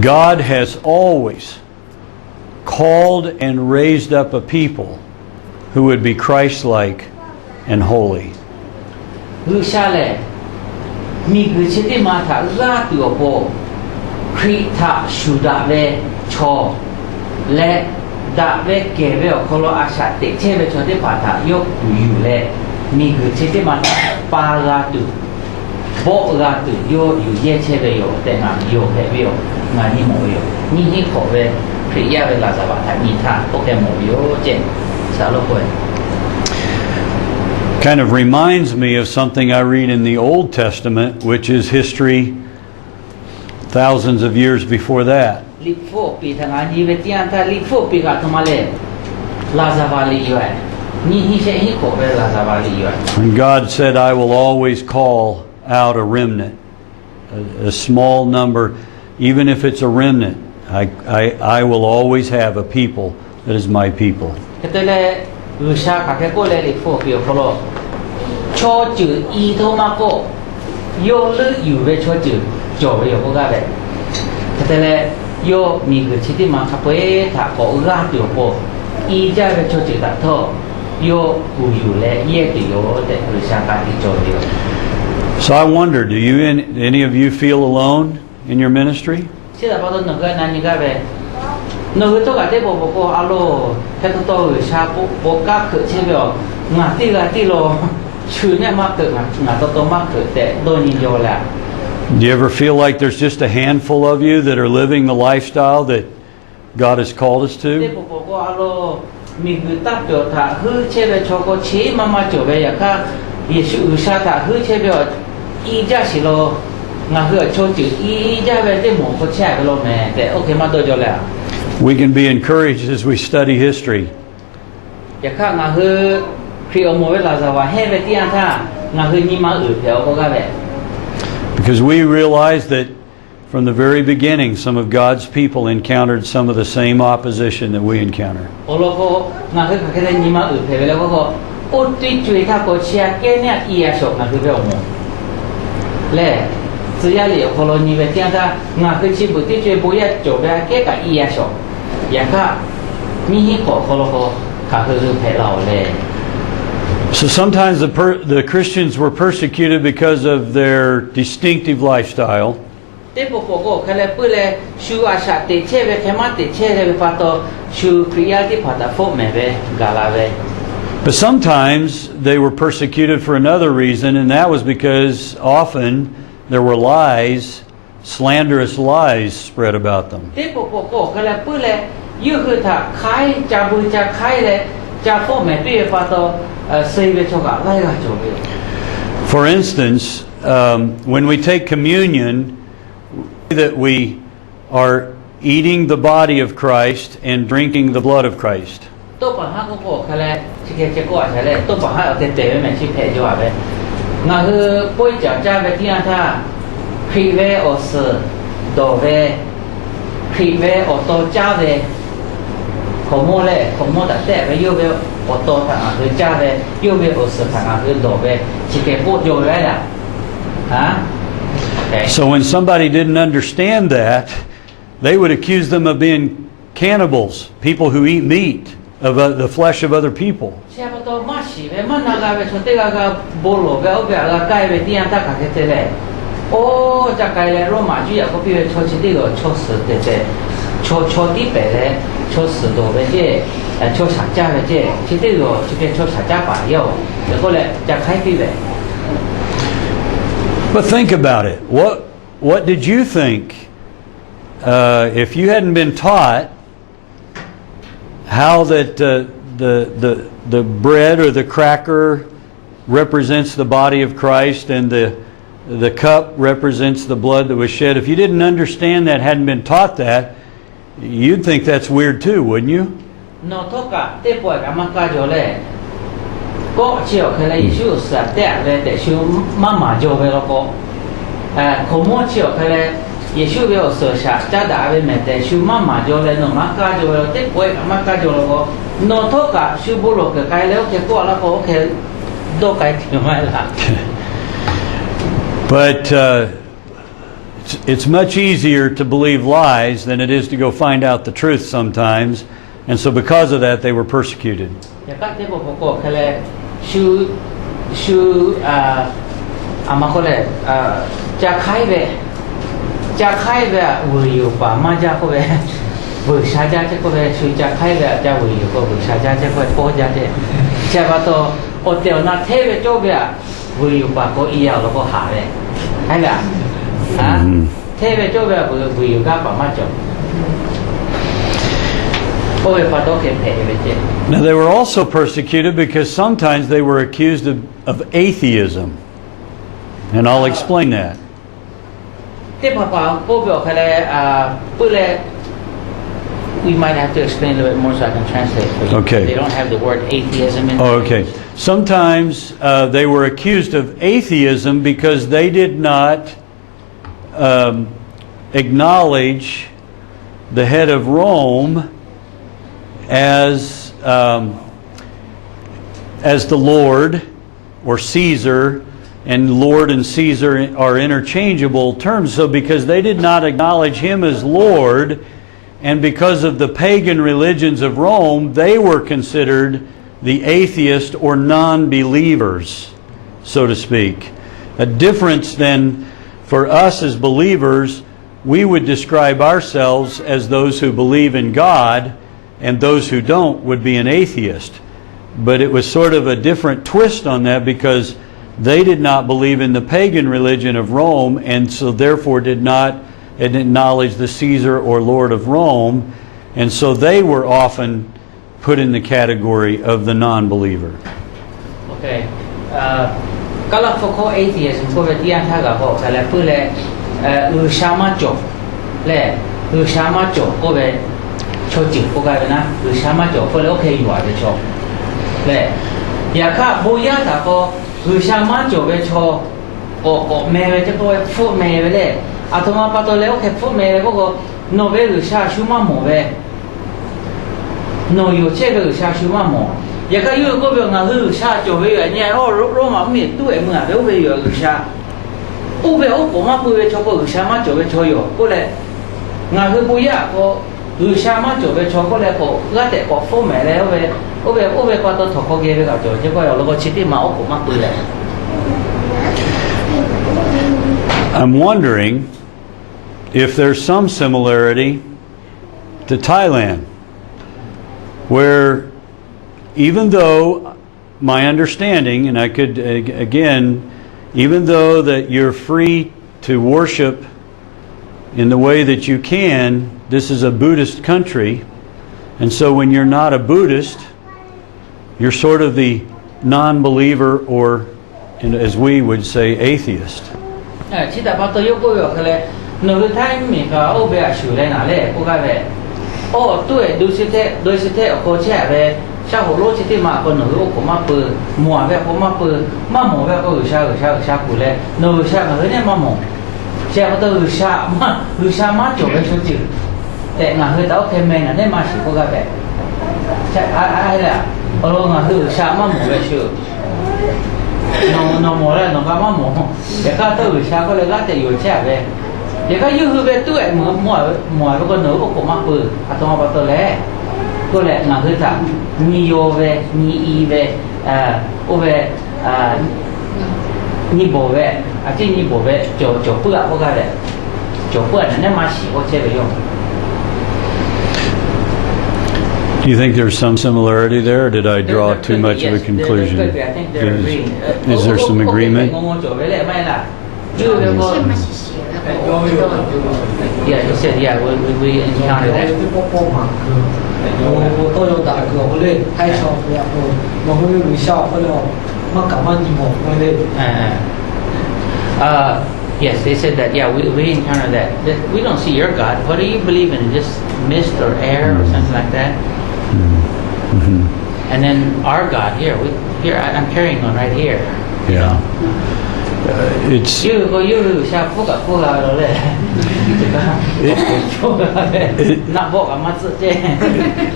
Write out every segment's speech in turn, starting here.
God has always called and raised up a people who would be Christ-like and holy. Kind of reminds me of something I read in the Old Testament, which is history thousands of years before that. When God said, I will always call out a remnant, a small number, even if it's a remnant, I will always have a people that is my people. So I wonder, do any of you feel alone in your ministry? Do you ever feel like there's just a handful of you that are living the lifestyle that God has called us to? We can be encouraged as we study history. Because we realize that from the very beginning, some of God's people encountered some of the same opposition that we encounter. So sometimes the Christians were persecuted because of their distinctive lifestyle. But sometimes they were persecuted for another reason, and that was because often there were lies, slanderous lies spread about them. For instance, when we take communion, that we are eating the body of Christ and drinking the blood of Christ. So when somebody didn't understand that, they would accuse them of being cannibals, people who eat meat of the flesh of other people. But think about it. What did you think if you hadn't been taught how that the bread or the cracker represents the body of Christ and the cup represents the blood that was shed? If you didn't understand that, hadn't been taught that, you'd think that's weird too, wouldn't you? But it's much easier to believe lies than it is to go find out the truth sometimes. And so because of that, they were persecuted. Now they were also persecuted because sometimes they were accused of atheism. And I'll explain that. We might have to explain a little bit more so I can translate for you. Okay. They don't have the word atheism in there. Oh, okay. Sometimes they were accused of atheism because they did not acknowledge the head of Rome as the Lord or Caesar, and Lord and Caesar are interchangeable terms. So because they did not acknowledge him as Lord, and because of the pagan religions of Rome, they were considered the atheist or non-believers, so to speak. A difference then for us as believers, we would describe ourselves as those who believe in God, and those who don't would be an atheist. But it was sort of a different twist on that because they did not believe in the pagan religion of Rome, and so therefore did not acknowledge the Caesar or Lord of Rome, and so they were often put in the category of the non-believer. Okay. Kalau for atheism, for the antaga ho, kalau pule ushama jo, le ushama jo, obe choji, oga na ushama jo, pule okay you are the jo, le yaka boya ta ko ushama jo be cho, o me be te ko fu me be le, atoma pato le okay fu me be ko no be usha shuma mo be, no yo che be usha shuma mo. Yaka yu ko be nga hu sha jo be ya nya o ro ma mi tu e ma be be yo sha u be o ko ma pu be cho ko sha ma jo be cho yo ko le nga hu bu ya ko hu sha ma jo be cho ko le ko ga te ko fo me le o be ko to ko ge be ga jo je ko yo lo ko chi ti ma o ko ma pu le. I'm wondering if there's some similarity to Thailand, where even though my understanding, and I could again, even though that you're free to worship in the way that you can, this is a Buddhist country, and so when you're not a Buddhist, you're sort of the non-believer, or as we would say, atheist. Sha ho lo chi ti ma ko no ko ma pu mo ve ko ma pu ma mo ve ko sha ku le no sha ma ne ma mo sha ma to sha ma jo ve chu chi te nga he ta ke me na ne ma shi ko ga ve sha ai la o lo nga hu sha ma mo ve chu no mo la no ga ma mo ya ka to sha ko le ga te yo cha ve ya ka yu hu ve tu e mo ko no ko ma pu a to ma pa to le ko le nga he ta Nyiʼ ve, Nyiʼ ve, ove Nyibo've, ati Nyibo've, jo pua ko ga le, jo pua ne ma shi o che be yong. Do you think there's some similarity there, or did I draw too much of a conclusion? I think they're agreeing. Is there some agreement? Yeah, he said, yeah, we encountered that. Yes, they said that, yeah, we encountered that. We don't see your God. What do you believe in? Just mist or air or something like that? Mm-hmm. And then our God, here, I'm carrying one right here. Yeah. It's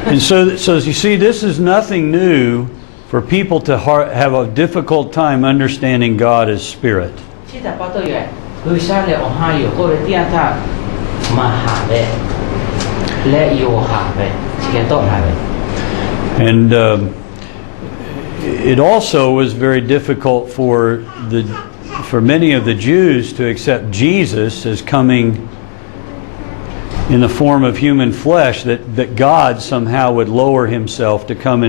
and so you see, this is nothing new for people to have a difficult time understanding God as spirit. คือชาเลอหาอยู่ก็ไปเตี้ยท่ามาหาเลยและโยหาไปเกี่ยต้นหาไป And it also was very difficult for many of the Jews to accept Jesus as coming in the form of human flesh, that God somehow would lower himself to come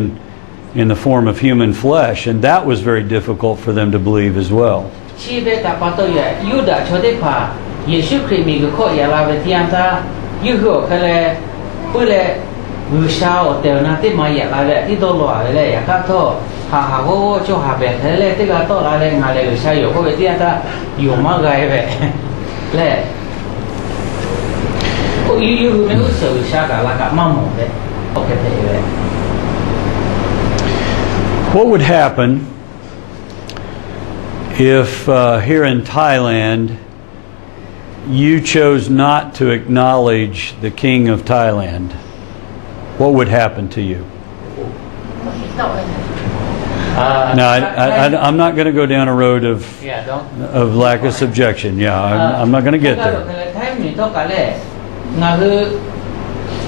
in the form of human flesh, and that was very difficult for them to believe as well. ชีเบตาปาโตยยูดาชดิพาเยซูคริสต์มีก็ข้อยาลาเวทียนตายูหัวคะเลปุเลบูชาเตลนาติมายาลาเวที่โตลวาเลยอยากโตหาโกโจหาเบทเลยที่ก็โตลาเลยงาเลยบูชาอยู่ก็เวทียนตาอยู่มาไกลเวเลยยูไม่รู้สึกบูชากับละกับมั่งหมดเลยโอเคเลย What would happen if here in Thailand you chose not to acknowledge the King of Thailand? What would happen to you? Now, I'm not going to go down a road of lack of subjection. Yeah, I'm not going to get there. งาคือ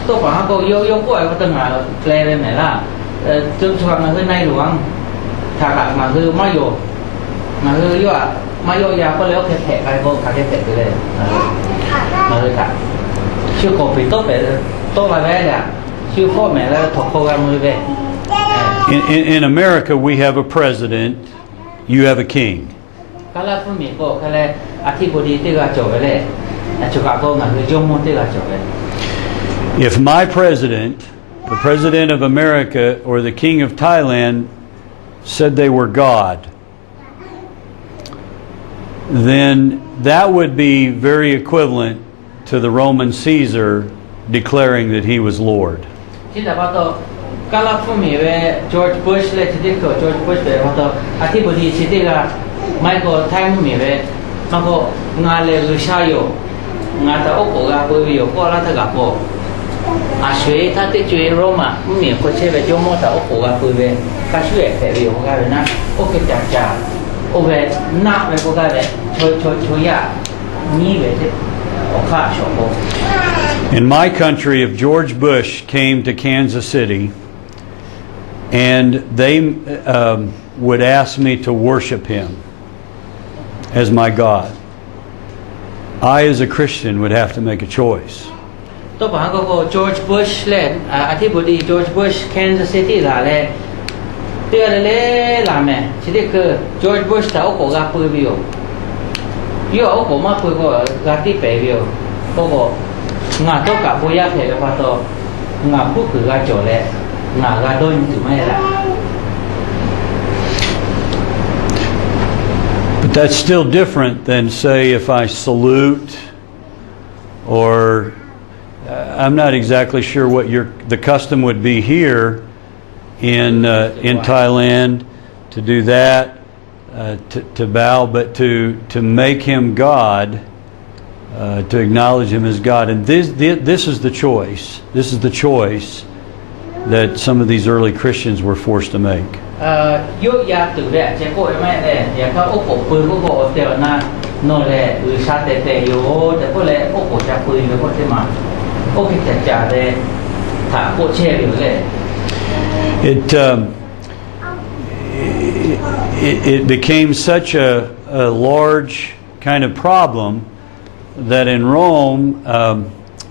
ตัวฝั่งก็โยกว่าตั้งงาแปลเลยไหนล่ะจึงช่วงงาคือในหลวงถ้ามาคือมาโยมาคือยั่วมาโยยาก็แล้วแค่ใครก็ขาแค่ไปเลยมาเลยค่ะชื่อโคปิโต้เป็นโต้มาแล้วเนี่ยชื่อพ่อแม่แล้วถกโคกันมือไป In America, we have a president. You have a king. ก็แล้วผู้มีก็แค่อธิบดีที่ก็จบไปเลยชุกก็งาคือจงมุ่งที่ก็จบไป If my president, the president of America or the king of Thailand, said they were God, then that would be very equivalent to the Roman Caesar declaring that he was Lord. ที่แต่ว่าตัวก็รับผู้มีเวจอร์จบุชเลยที่เกิดจอร์จบุชเวว่าตัวอธิบดีที่ก็ไม่ก็ไทยผู้มีเวมันก็งานเลยรู้ชาอยู่งานแต่โอ้โหก็ไปอยู่ก็รัฐกับโบอาช่วยถ้าติดช่วยโรมาผู้มีคนเชื่อไปจมแต่โอ้โหก็ไปเวก็ช่วยแต่ไปอยู่ก็ไปนะโอเคจ่าโอเวนักไปก็ได้ช่วยนี่เวทโอเคชอบ In my country, if George Bush came to Kansas City and they would ask me to worship him as my God, I as a Christian would have to make a choice. ตัวผมก็จอร์จบุชเล่นอธิบดีจอร์จบุชแคนซัสซิตี้ล่ะเลยเตือนเลยล่ะแม่ที่คือจอร์จบุชแต่โอ้โหก็ไปวิวอยู่โอ้โหมาไปก็ที่ไปวิวก็งาตัวกับบุญยาเทพาตัวงาผู้คือก็จบเลยงาก็โดนจุดไม่ละ But that's still different than, say, if I salute, or I'm not exactly sure what the custom would be here in Thailand to do that, to bow, but to make him God, to acknowledge him as God. And this is the choice. This is the choice that some of these early Christians were forced to make. ยุยาตื่นเลยเจ้าก็ไม่เลยอย่าเขาโอ้โหปืนก็บอกเดี๋ยวนะโน่เลยหรือชาเตะอยู่แต่ก็เลยโอ้โหจะปืนเลยก็ใช่ไหมโอ้โหจะเลยถามโคเช่อยู่เลย It became such a large kind of problem that in Rome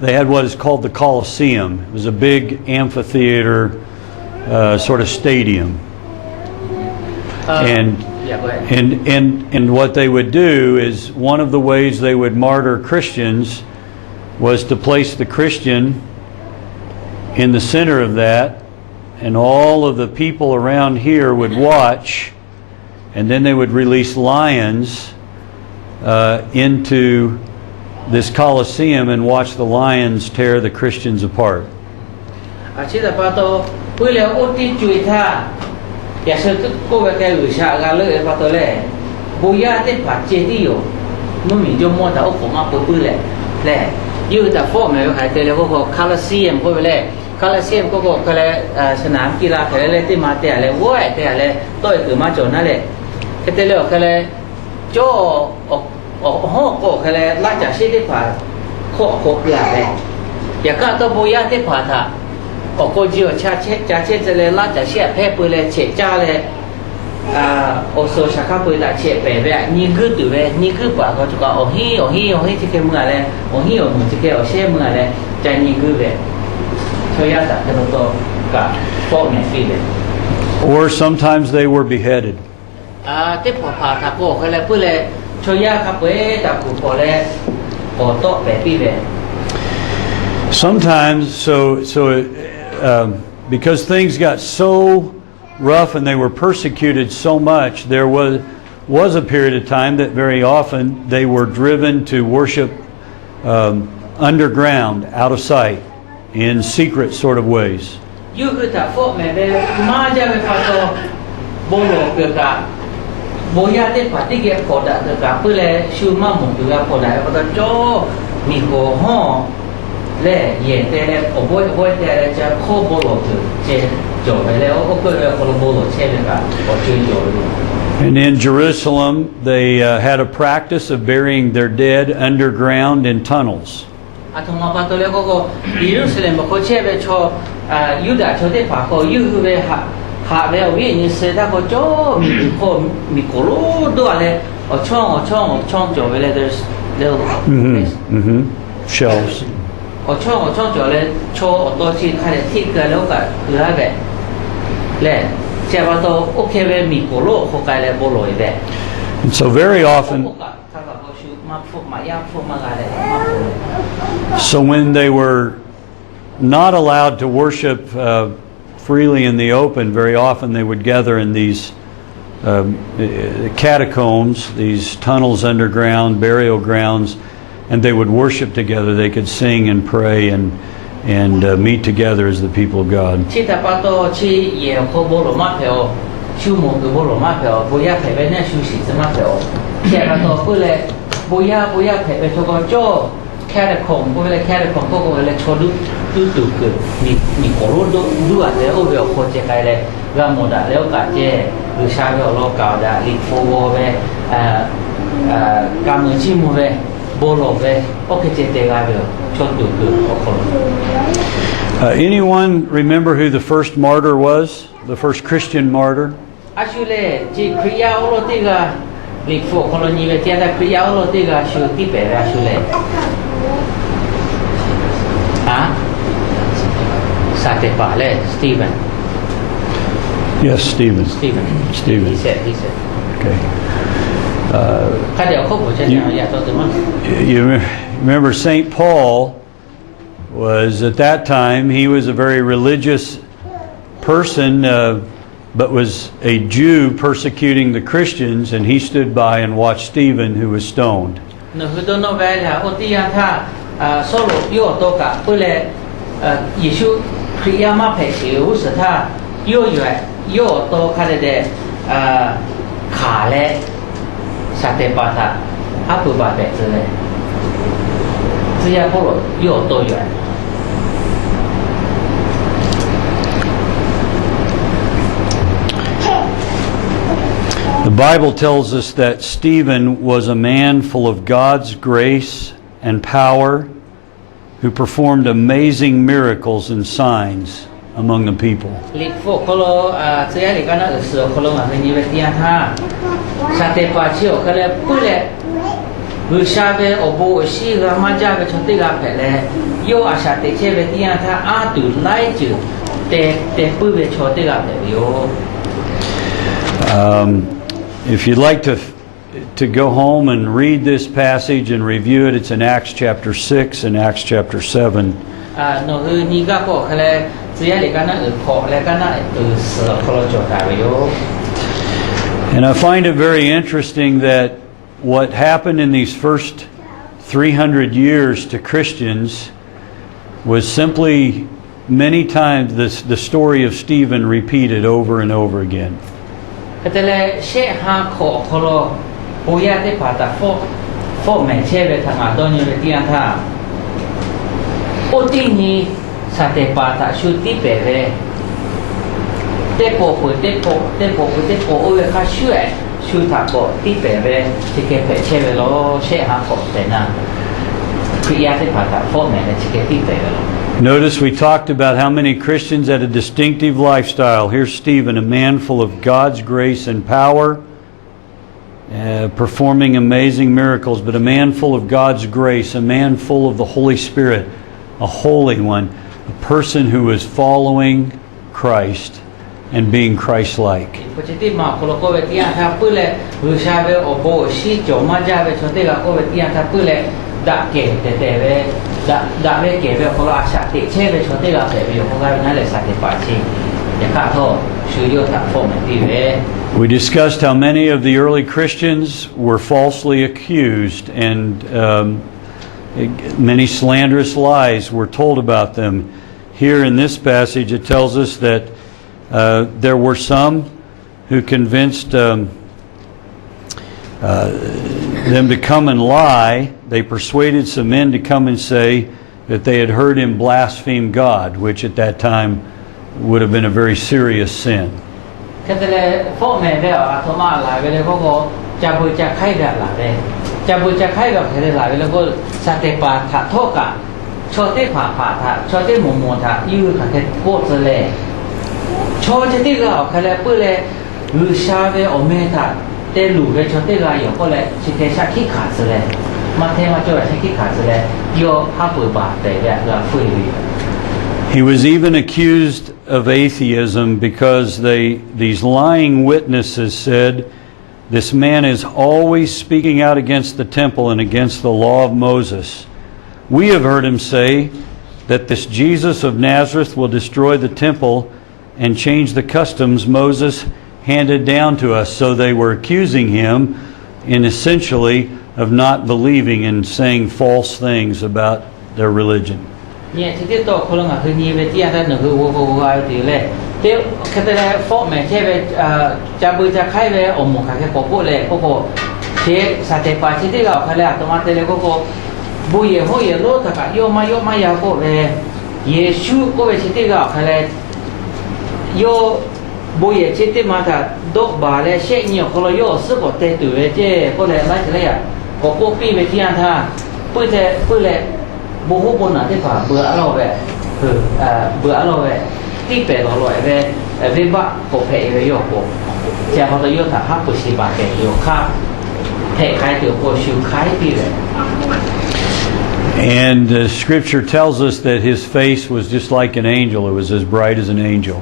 they had what is called the Colosseum. It was a big amphitheater sort of stadium. And what they would do is one of the ways they would martyr Christians was to place the Christian in the center of that, and all of the people around here would watch, and then they would release lions into this Colosseum and watch the lions tear the Christians apart. อย่าเชื่อก็ไปแก่วิชาการเลยพอตัวแรกบุญญาเต็มผัดเจดีอยู่นู่นมีจมูกแต่โอ้ผมมาปื้อแหละยืดแต่ฟอร์มเลยขายเตะก็คาราเซียมก็ไปเลยคาราเซียมก็เลยสนามกีฬาแต่เลยที่มาแต่เลยว้ยแต่เลยต่อยคือมาโจนั่นแหละก็เลยโจ้ ko kale la ja she de pa ko ya le ya ka to bo ya de pa tha ko ji o cha che le la ja she phe pu le che cha le so shaka pu da che pe ve ni gu tu ve ni gu pa ko ka o hi ti ke mu le o mu ti ke o she mu le ja ni gu ve so ya ta ke to ka po me fi le. Or sometimes they were beheaded. Te po pa ta ko kale pu le cho ya ka pu ta ku po le o to pe pi ve. Sometimes, because things got so rough and they were persecuted so much, there was a period of time that very often they were driven to worship underground, out of sight, in secret sort of ways. And in Jerusalem, they had a practice of burying their dead underground in tunnels. Shelves. And so very often, so when they were not allowed to worship freely in the open, very often they would gather in these catacombs, these tunnels underground, burial grounds, and they would worship together. They could sing and pray and meet together as the people of God. Anyone remember who the first martyr was? The first Christian martyr? Stephen. Yes, Stephen. Stephen. He said. Okay. You remember St. Paul was at that time, he was a very religious person, but was a Jew persecuting the Christians, and he stood by and watched Stephen, who was stoned. The Bible tells us that Stephen was a man full of God's grace and power, who performed amazing miracles and signs among the people. If you'd like to go home and read this passage and review it, it's in Acts chapter 6 and Acts chapter 7. And I find it very interesting that what happened in these first 300 years to Christians was simply many times the story of Stephen repeated over and over again. ชูถาโกที่เปเวที่เกเปเชเวโลเชหาโกเตนะคือยาที่ผ่าตัดโฟแม่ที่เกที่เปเวโล Notice we talked about how many Christians had a distinctive lifestyle. Here's Stephen, a man full of God's grace and power, performing amazing miracles, but a man full of God's grace, a man full of the Holy Spirit, a holy one, a person who is following Christ and being Christ-like. We discussed how many of the early Christians were falsely accused and many slanderous lies were told about them. Here in this passage it tells us that there were some who convinced them to come and lie. They persuaded some men to come and say that they had heard him blaspheme God, which at that time would have been a very serious sin. He was even accused of atheism because these lying witnesses said, "This man is always speaking out against the temple and against the law of Moses. We have heard him say that this Jesus of Nazareth will destroy the temple and change the customs Moses handed down to us." So they were accusing him in essentially of not believing and saying false things about their religion. And Scripture tells us that his face was just like an angel. It was as bright as an angel.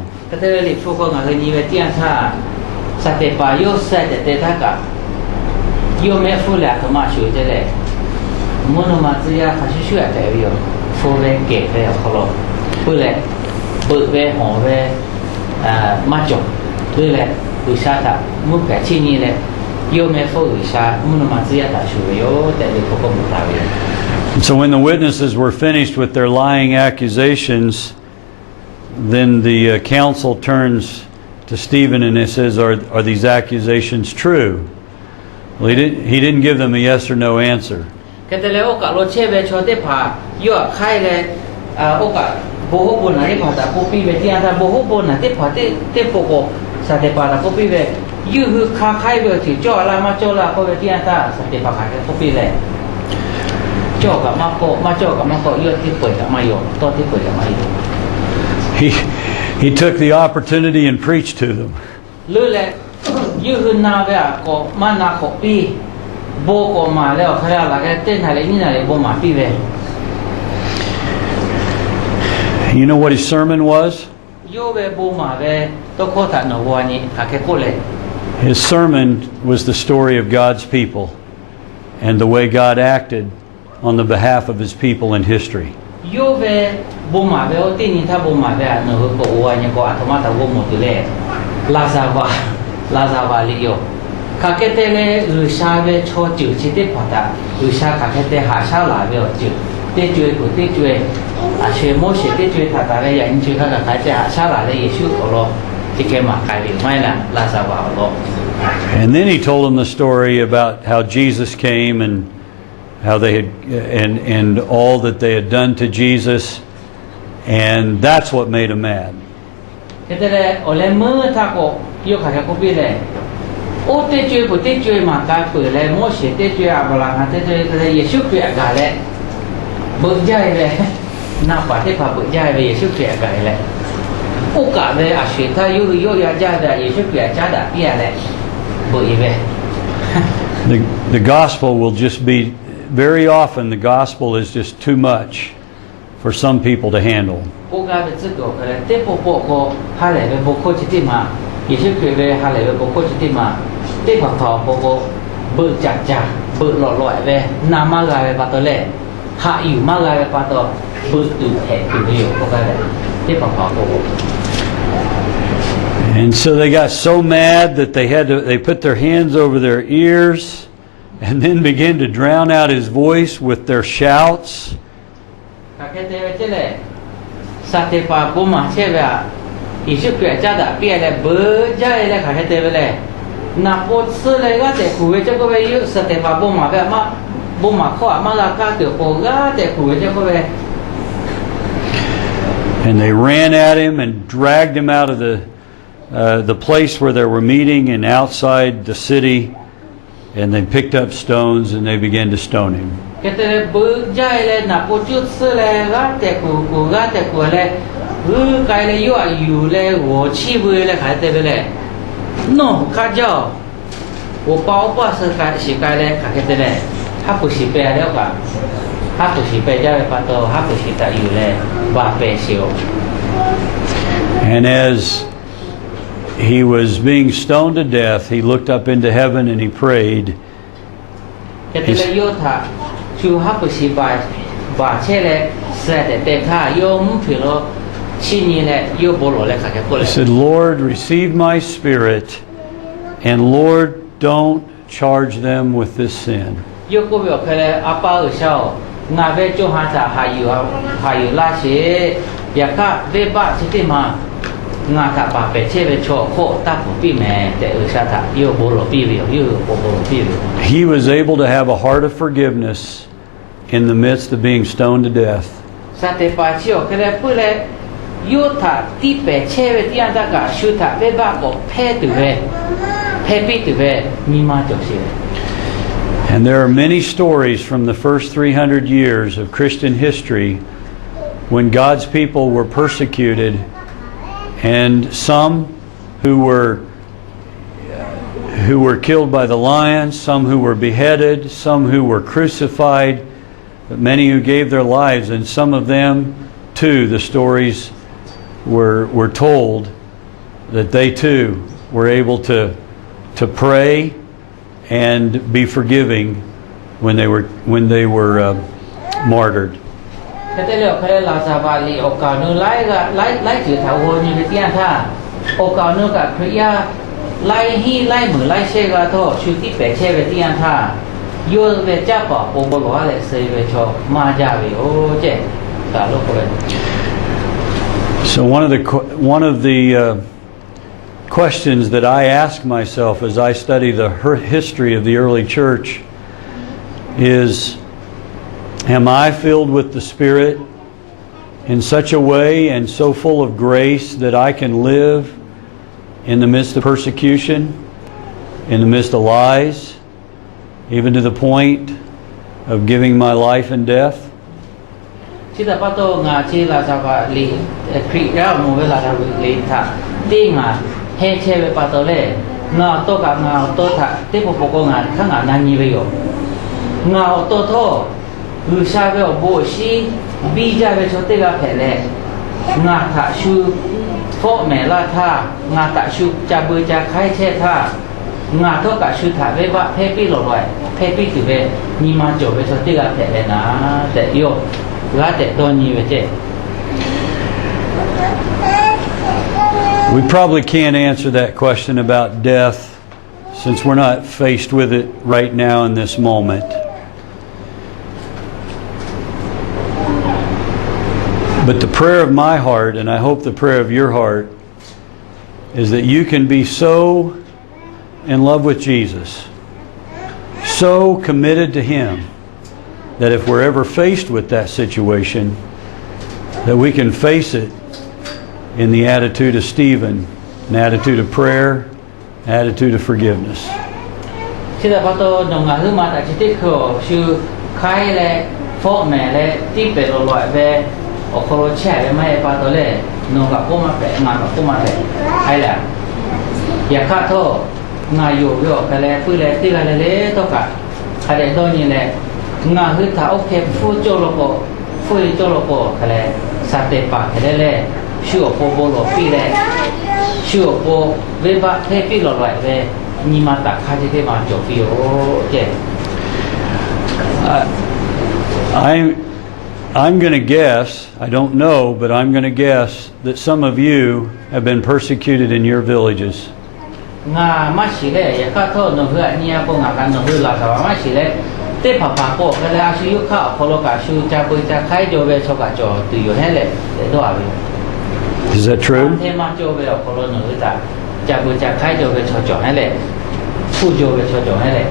So when the witnesses were finished with their lying accusations, then the council turns to Stephen and it says, are these accusations true? Well, he didn't give them a yes or no answer. He took the opportunity and preached to them. You know what his sermon was? His sermon was the story of God's people and the way God acted on the behalf of his people in history. And then he told them the story about how Jesus came and how they had and all that they had done to Jesus, and that's what made him mad. ô tê chơi bộ tê chơi mà cái bự lại mua xe tê chơi à bà làm tê chơi cái gì sức chuyện cả lại bự dây lại nào bà thế bà bự dây về sức chuyện cả lại ô cả về à chuyện thay yêu ya ra là gì sức chuyện cha đã bia lại bự về The gospel will just be, very often the gospel is just too much for some people to handle. ô cái về chế độ cái tê bộ có hai lại về bộ có chỉ mà gì sức chuyện về hai lại về bộ có chỉ mà tê phò bộ bự chặt bự lọ về nằm mà gài về bắt đầu lệ hạ yếu mà gài về bắt đầu bự từ thể từ nhiều có cái này tê phò bộ And so they got so mad that they put their hands over their ears and then began to drown out his voice with their shouts. Cái thế chứ lệ sát tê phò bộ mà chế về ý sức chuyện cha đã bia lại bự dây lại cái thế về lệ nạp bộ sư lại cái để khử cho cô bé yêu sát tê phò bộ mà về mà bộ mà khó mà là cái tiểu bộ cái để khử cho cô bé. And they ran at him and dragged him out of the place where they were meeting and outside the city, and they picked up stones and they began to stone him. Cái thế bự dây lại nạp bộ chút sư lại cái để khử lại cái này yêu lại我气不来还对不嘞 no 看着我包包是该嘞看对嘞他不是白了吧他不是白了吧都他不是在有嘞把白修 And as he was being stoned to death, he looked up into heaven and he prayed. cái thế là yêu thà chú他不是把车嘞是在对他有唔皮咯 He said, Lord, receive my spirit, and Lord, don't charge them with this sin. He was able to have a heart of forgiveness in the midst of being stoned to death. And there are many stories from the first 300 years of Christian history when God's people were persecuted, and some who were killed by the lions, some who were beheaded, some who were crucified, but many who gave their lives, and some of them too, the stories were told that they too were able to pray and be forgiving when they were martyred. So one of the questions that I ask myself as I study the history of the early church is, am I filled with the Spirit in such a way and so full of grace that I can live in the midst of persecution, in the midst of lies, even to the point of giving my life in death? Chỉ là bắt đầu ngã chỉ là sao vậy li khi ra mua về là sao li thà tiếng ngã hết chơi về bắt đầu lên ngã tôi cả ngã tôi thà tiếp một bộ ngã khác ngã năng như vậy rồi ngã tôi thôi người sao về bộ sĩ bây giờ về chỗ tôi gặp phải lên ngã thà su phô mẹ là thà ngã thà su cha bơi cha khai chơi thà ngã tôi cả su thà về vợ phê pi rồi phê pi từ về nhưng mà chỗ về chỗ tôi gặp phải lên à để yêu We probably can't answer that question about death since we're not faced with it right now in this moment. But the prayer of my heart, and I hope the prayer of your heart, is that you can be so in love with Jesus, so committed to Him, that if we're ever faced with that situation, that we can face it in the attitude of Stephen, an attitude of prayer, attitude of forgiveness. 现在把到农家户嘛，但是这个是开嘞，放买嘞，地北落来呗，我可能车嘞买把到嘞，农家户嘛呗，俺家户嘛嘞，还嘞，也看到俺有个嘞，回来地个嘞嘞都个，还嘞多年嘞，俺去他屋企付做了个，付做了个，个嘞，沙地巴个嘞嘞，需要波波落地嘞，需要波尾巴黑地落来呗。你嘛打开这个嘛就比较对。I'm going to guess, I don't know, but I'm going to guess that some of you have been persecuted in your villages. 我嘛是嘞，也看到农户你也不俺看农户老早嘛是嘞，这爸爸过，个嘞还是有靠，可能个是家不家开就为做个做对有嘿嘞，多少位？Is that true? 天嘛就为了可能农户家家不家开就为做做嘿嘞，富就为做做嘿嘞。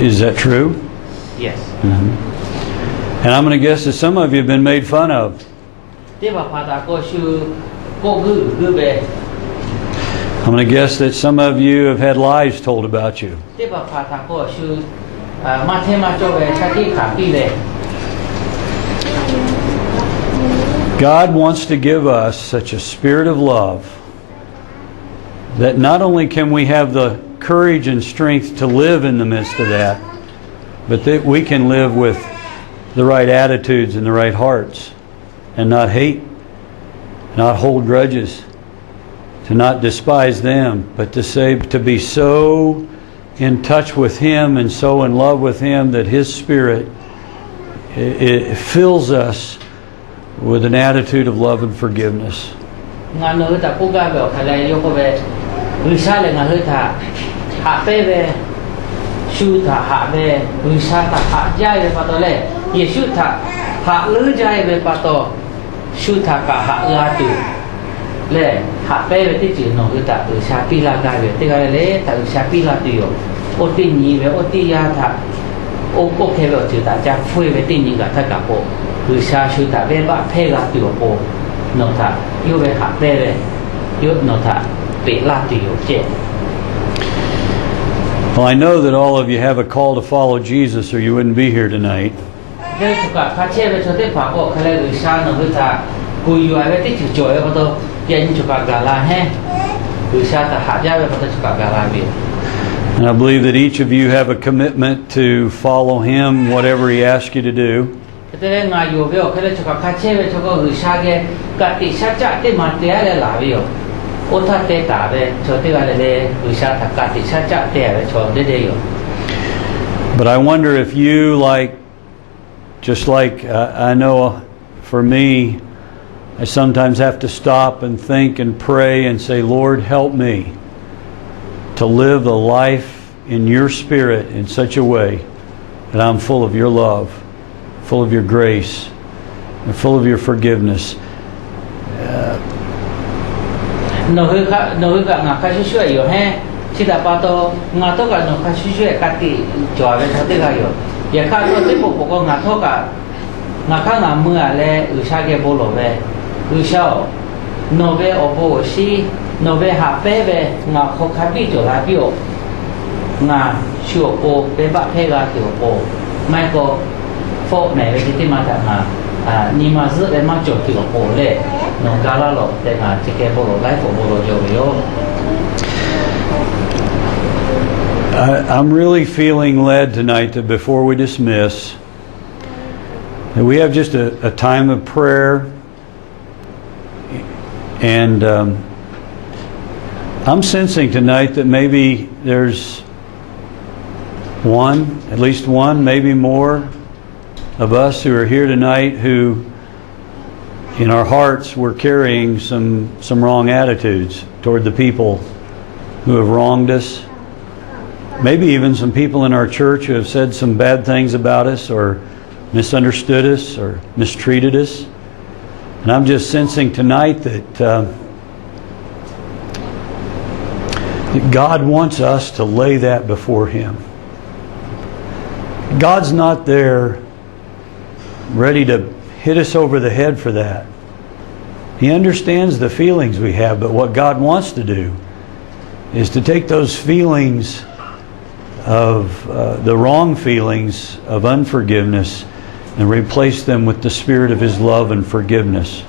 Is that true? Yes. And I'm going to guess that some of you have been made fun of. 这爸爸大哥是过个呗。I'm going to guess that some of you have had lies told about you. God wants to give us such a spirit of love that not only can we have the courage and strength to live in the midst of that, but that we can live with the right attitudes and the right hearts and not hate, not hold grudges, to not despise them, but to be so in touch with Him and so in love with Him that His Spirit it fills us with an attitude of love and forgiveness. Lệ hạ bê về cái chuyện nó người ta ở xa pi la gai về cái cái lẽ ta ở xa pi la tiêu ô tin nhị về ô tin ya ta ô ô kêu về chữ ta cha phơi về tin nhị cả tất cả bộ ở xa chữ ta về bác phê la tiêu bộ nó ta yêu về hạ bê về yêu nó ta bị la tiêu chết. Well, I know that all of you have a call to follow Jesus, or you wouldn't be here tonight. Nên chúng ta phát triển về cho tới phá bộ cái lẽ ở xa nó người ta cùi yêu về cái chữ chối ở đó. And I believe that each of you have a commitment to follow Him, whatever He asks you to do. But I wonder if you, just like I know for me, I sometimes have to stop and think and pray and say, Lord, help me to live a life in your Spirit in such a way that I'm full of your love, full of your grace, and full of your forgiveness. Nó về ở bộ sĩ nó về hạ bê về ngà không khai bị chỗ lại biểu ngà sửa bộ về bác phê gà kiểu bộ mai có phô này về cái mà thằng nhưng mà giữ để mà chỗ kiểu bộ lệ nó gà la lộ để mà chỉ cái bộ lộ lại bộ lộ chỗ I'm really feeling led tonight that before we dismiss, that we have just a time of prayer. And I'm sensing tonight that maybe there's at least one, maybe more of us who are here tonight who in our hearts we're carrying some wrong attitudes toward the people who have wronged us. Maybe even some people in our church who have said some bad things about us or misunderstood us or mistreated us. And I'm just sensing tonight that God wants us to lay that before Him. God's not there ready to hit us over the head for that. He understands the feelings we have, but what God wants to do is to take those feelings of the wrong feelings of unforgiveness and replace them with the spirit of His love and forgiveness.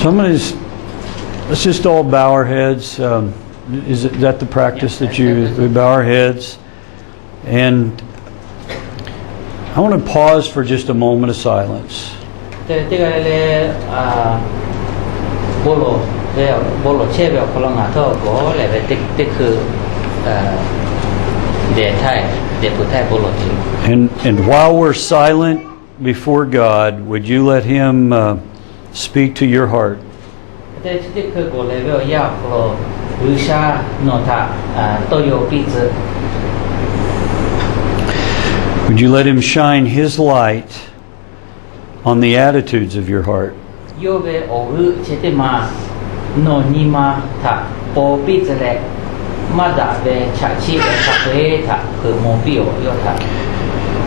So let's just all bow our heads. Is that the practice that we bow our heads? And I want to pause for just a moment of silence. And while we're silent before God, would you let Him speak to your heart? Would you let Him shine His light on the attitudes of your heart?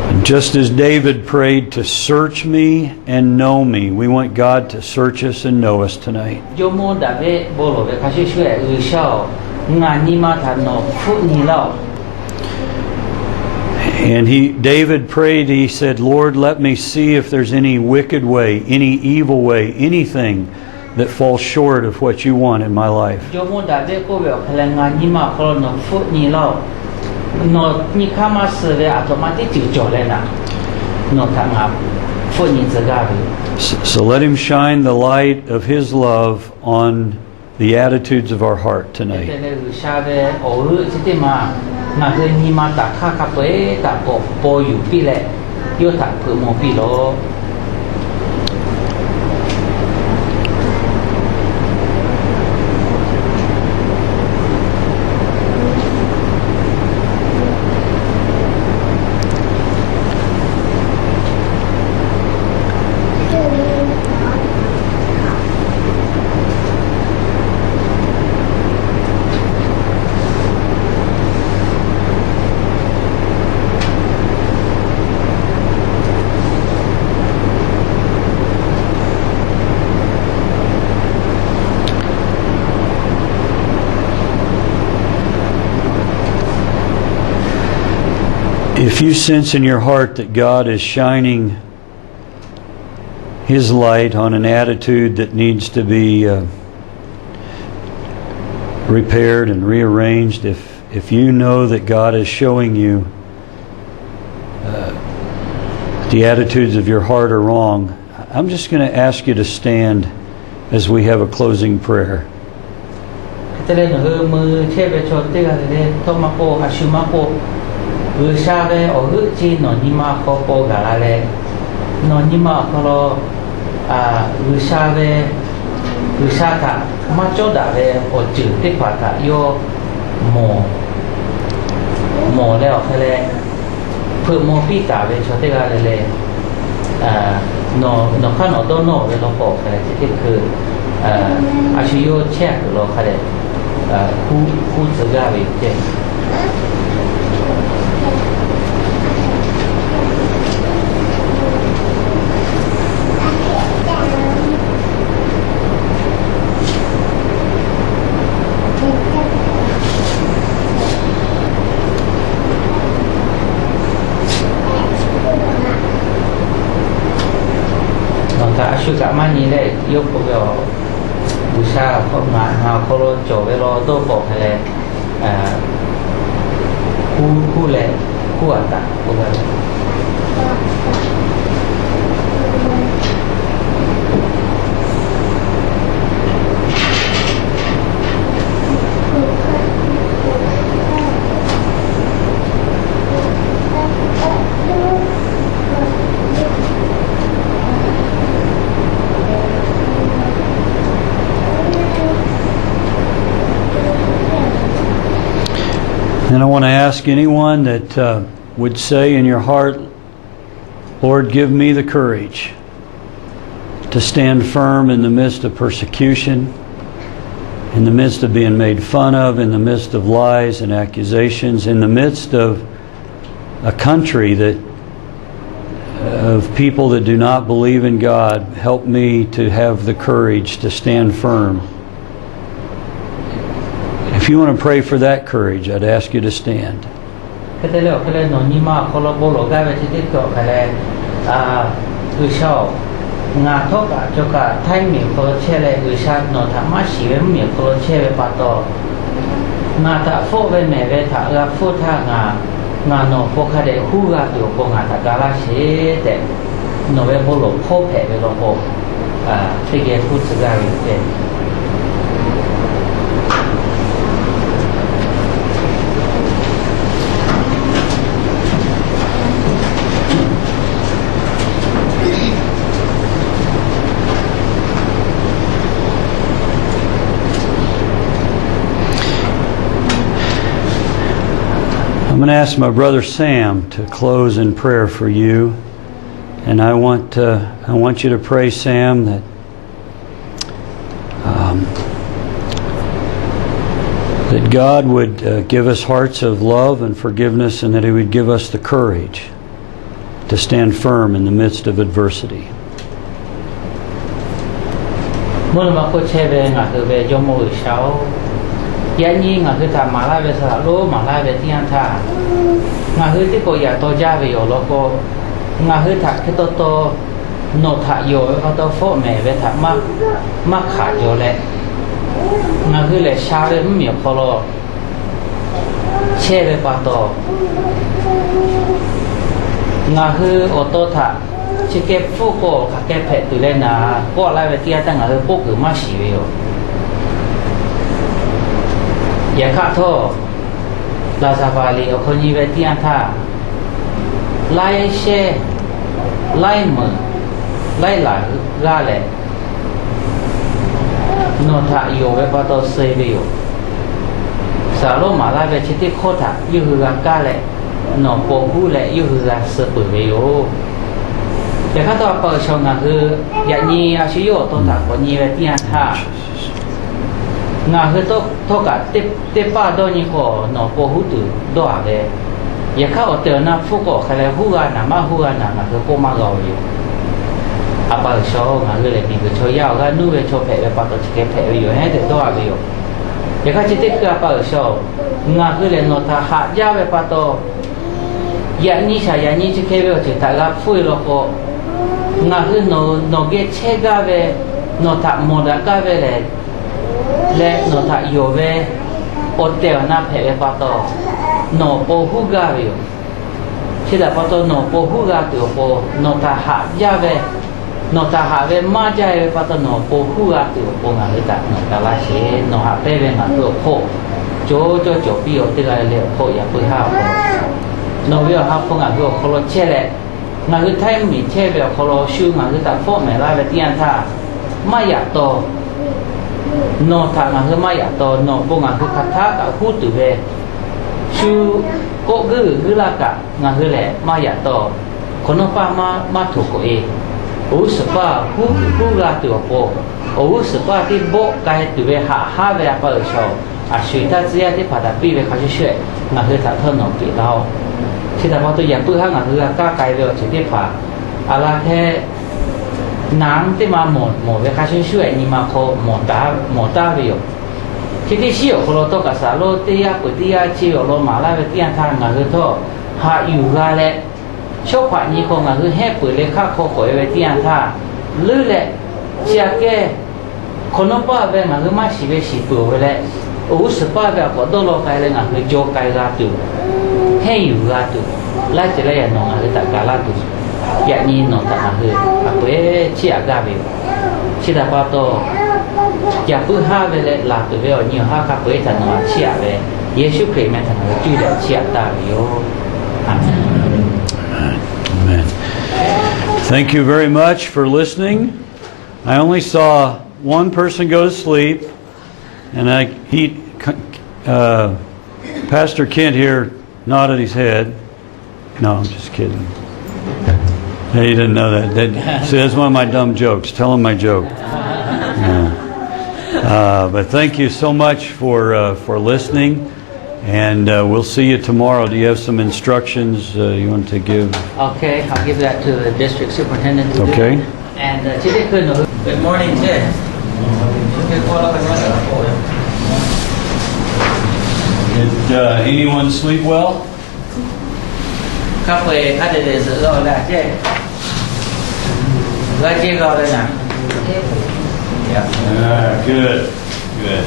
And just as David prayed to search me and know me, we want God to search us and know us tonight. And David prayed, he said, Lord, let me see if there's any wicked way, any evil way, anything that falls short of what you want in my life. So let Him shine the light of His love on the attitudes of our heart tonight. If you sense in your heart that God is shining His light on an attitude that needs to be repaired and rearranged, if you know that God is showing you the attitudes of your heart are wrong, I'm just going to ask you to stand as we have a closing prayer. And I want to ask anyone that would say in your heart, Lord, give me the courage to stand firm in the midst of persecution, in the midst of being made fun of, in the midst of lies and accusations, in the midst of a country that of people that do not believe in God. Help me to have the courage to stand firm. If you want to pray for that courage, I'd ask you to stand. Nga thoka joka thai mi ko chele uisa no thama shiwe mi ko chele pato nga ta fo ve me ve tha ga fo tha nga no ko kha de hu ga yo ko nga ta gala she de no ve bo lo pho phe ve lo ko te ge fu tsu ga ri de I'm going to ask my brother Sam to close in prayer for you, and I want you to pray, Sam, that that God would give us hearts of love and forgiveness, and that He would give us the courage to stand firm in the midst of adversity. Ya ni nga cứ tham mala về sa lô mala về tiền tha nga hư tí cô ya to gia về yo lo cô nga hư thạc cái to nô thạ yo có to phô mẹ về thạc mắc khả yo lệ nga hư lệ sa về miệng phô lo che về ba to nga hư ô tô thạc chỉ cái phô cô cả cái phệ từ lên là cô lại về tiền ta nga hư cô cứ mắc xí về yo ya kha tho la sa va li o khoni ve tian tha lai she lai mo lai la ga le no tha yo ve pa to se ve yo sa lo ma la ve chi ti kho tha yu hu ga ka le no po hu le yu hu ga se pu ve yo ya kha to pa chong na hu ya ni a shi yo to tha ko ni ve tian tha nga hư to cả te pa do ni ko no po hu tu do a ve ya kha o te na fu ko khala hu ga na ma hu ga na nga ko ma ga yo a pa so nga hư le bi ko cho ya ga nu ve cho phe ve pa to chi ke phe yo he de do a ve yo ya kha chi te ka pa so nga hư le no tha ha ya ve pa to ya ni sa ya ni chi ke ve chi ta ga fu lo ko nga hư no ge che ga ve no tha mo da ga ve le le no tha yo ve o te na phe ve pa to no po hu ga ve chi da pa to no po hu ga tu po no tha ha ya ve no tha ha ve ma ja ve pa to no po hu ga tu po nga le ta no ta la she no ha pe ve nga tu po jo pi o te ga le po ya pu ha po no ve ha po nga go ko lo che le nga hu thai mi che ve ko lo shu nga hu ta po me la ve tian tha ma ya to no tha nga hư mai to no po nga hư kha tha ka hu tu ve shu ko gu la ka nga hư le mai to kono pa ma thu ko e u spa hu ga tu po u spa ti bo ka tu ve ha ve pa so a shui ta zia ti pa da pi ve kha shue nga hư tha thon no pi lao chi ta pa to ya pu ha nga hư ka kai ve chi ti pa ala the nang te ma mo ve kha shue ni ma ko mo ta ve yo chi ti si yo ko lo to ka sa lo te ya pu ti ya chi yo lo ma la ve tian tha nga hư tho ha yu ga le cho khoa ni ko nga hư he pu le kha ko ko ve tian tha lu le chia ke kono pa ve nga hư ma si ve si pu ve le u se pa ve ko do lo kai le nga hư jo kai ga tu he yu ga tu la che le ya no nga hư ta ka la tu ya ni no ta nga hư a pe chi a ga ve chi da pa to ya pu ha ve le la tu ve o ni ha ka pe ta no chi a ve Yesu Christ me ta nga tu le chi a ta yo amen. Amen. Thank you very much for listening. I only saw one person go to sleep, and Pastor Pastor Kent here nodded his head. No, I'm just kidding. Hey, you didn't know that. See, that's one of my dumb jokes. Tell him my joke. Yeah. But thank you so much for listening, and we'll see you tomorrow. Do you have some instructions you want to give? Okay, I'll give that to the district superintendent to Okay. do. And good morning, sheh. Did anyone sleep well? HkawŠ ada di sekolah lah, sheh. Gaji kau dah nak? Ya. Good. Good.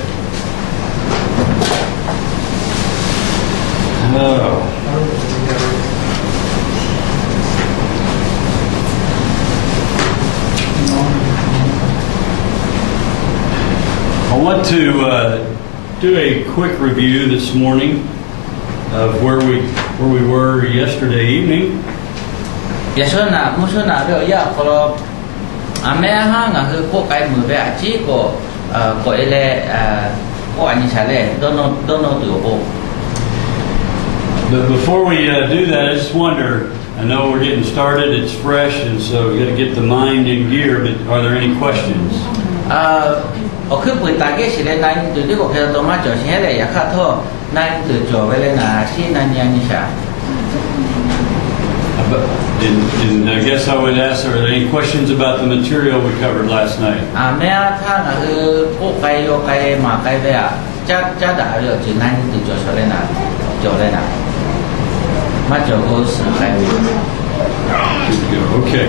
Oh. I want to do a quick review this morning of where we were yesterday evening. Biasa nak, musuh nak dia ya kalau ame hang aku kau kai mube aji kau ele kau ani sale dono tu oh. But before we do that, I just wonder, I know we're getting started, it's fresh, and so we got to get the mind in gear, but are there any questions? Aku buat target sih le nang tu dia kau kena toma jauh sih le ya kat tu nang tu jauh le na si nang yang ni sah. And I guess I would ask, are there any questions about the material we covered last night? Mea thang aku kau kai yo kai ma kai be a cha dah le chỉ nang tu jauh le na jauh le na. Ma jauh kau sih kai. Okay.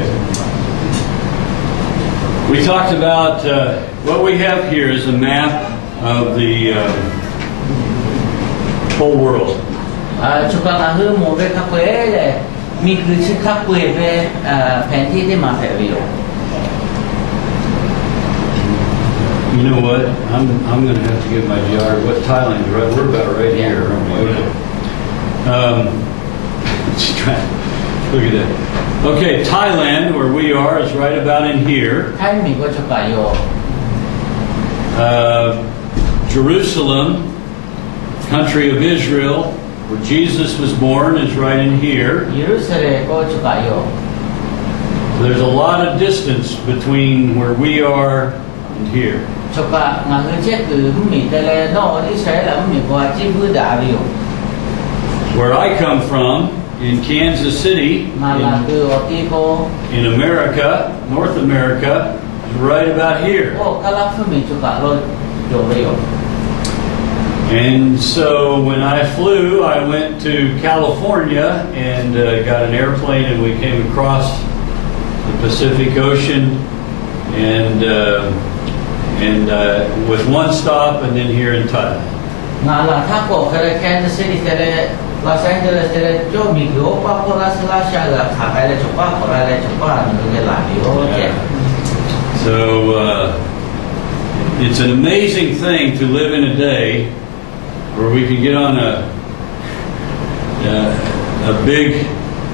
We talked about what we have here is a map of the whole world. Cuba aku mau be HkawŠ le, mi kerja HkawŠ be panti di mana perlu. You know what? I'm going to have to get my geography. What Thailand? Right, we're about right here. Just trying. Look at that. Okay, Thailand, where we are, is right about in here. Thai mi kau cuba yo. Jerusalem, country of Israel, where Jesus was born, is right in here. Jerusalem kau cuba yo. There's a lot of distance between where we are and here. Cuba ngaku cek tu mi tele no Israel lah mi kau aji budak yo. Where I come from, in Kansas City, Malaku otiko. in America, North America, is right about here. Oh, kalau tu mi cuba lo jauh yo. And so when I flew, I went to California and got an airplane, and we came across the Pacific Ocean, and with one stop, and then here in Thailand. Ngalah tak kau kalau Kansas City tele Los Angeles tele jauh mi kau apa kau rasa lah HkawŠ le cuba kau le cuba ni lah yo je. So it's an amazing thing to live in a day where we can get on a big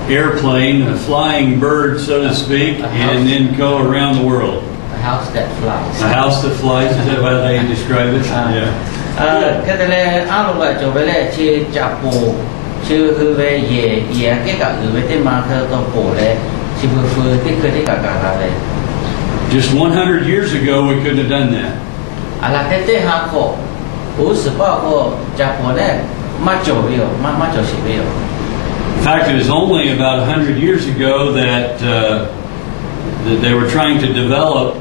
airplane, a flying bird, so to speak, and then go around the world. A house that flies. A house that flies, is that how they describe it? Yeah. Kita le anu lah coba le cie capu, cie huwe ye ke kat huwe te maka to pole, cie huwe te ke te kat le. Just 100 years ago, we couldn't have done that. Ala te hako, uspa ko capu le maco yo, maco si yo. In fact, it was only about 100 years ago that they were trying to develop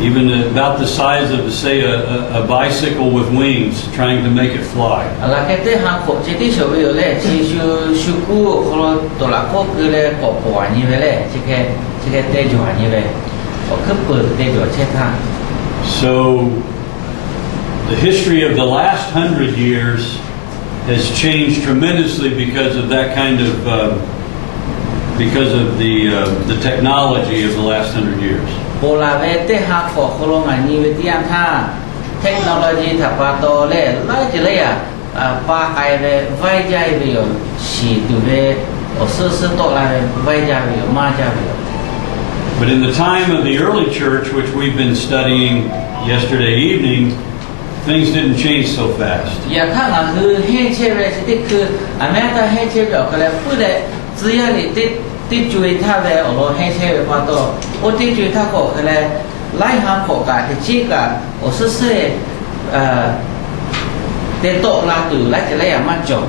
even about the size of, say, a bicycle with wings, trying to make it fly. Ala te hako, cie ti so yo le, cie suku kalau tolak ko ke le ko ani le, cie te jo ani le, ko ke te jo cie ta. So, the history of the last 100 years has changed tremendously because of that kind of, because of the technology of the last 100 years. Pola te hako kalau ngani wetian ta teknologi tapato le la je ya pa kai le vai jai bio si tu le o se to la vai jai bio ma jai bio. But in the time of the early church, which we've been studying yesterday evening, things didn't change so fast. 也看看是很切的，是的去，俺们到很切表，可能不得只要你的追他的，我很切的话到，我的追他个可能来行国家的这个，我是说的多拉度来这来也蛮重。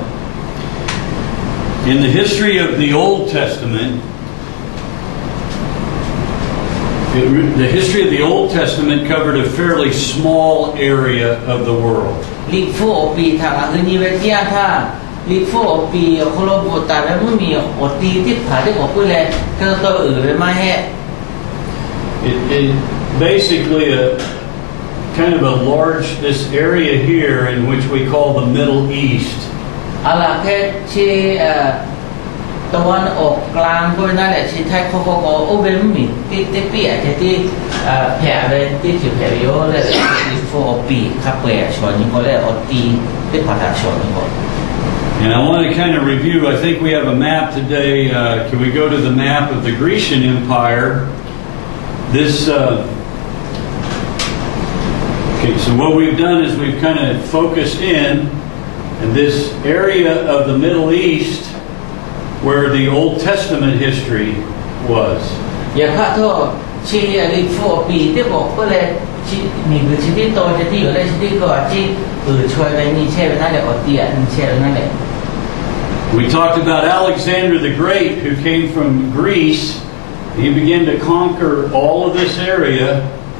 In the history of the Old Testament, the history of the Old Testament covered a fairly small area of the world. 历佛ปีทางอันนี้เวทีอาท่า历佛ปีคนเราบุตรแต่ไม่มีอดตีที่ผ่าที่บอกพูดเลยก็ตัวอื่นเลยไม่ให้ It basically kind of a large this area here in which we call the Middle East. อะไรแค่ที่ตะวันออกกลางพวกนั้นแหละที่ไทยเขาก็โอเบนมีที่ปีอาจจะที่แผ่ไปที่ถือแผ่เยอะเลย历佛ปีขับไปชนนี่ก็เลยอดตีที่ผ่าตัดชนนี่ก็ And I want to kind of review, I think we have a map today. Can we go to the map of the Grecian Empire? This, okay, so what we've done is we've kind of focused in this area of the Middle East where the Old Testament history was. อย่าพลาดโทษที่历佛ปีที่บอกก็เลยที่นี่คือที่โตที่อยู่เลยที่ก็ที่ช่วยไปนี่เช่ไปนั่นแหละอดตีนี่เช่ไปนั่นแหละ We talked about Alexander the Great, who came from Greece. He began to conquer all of this area,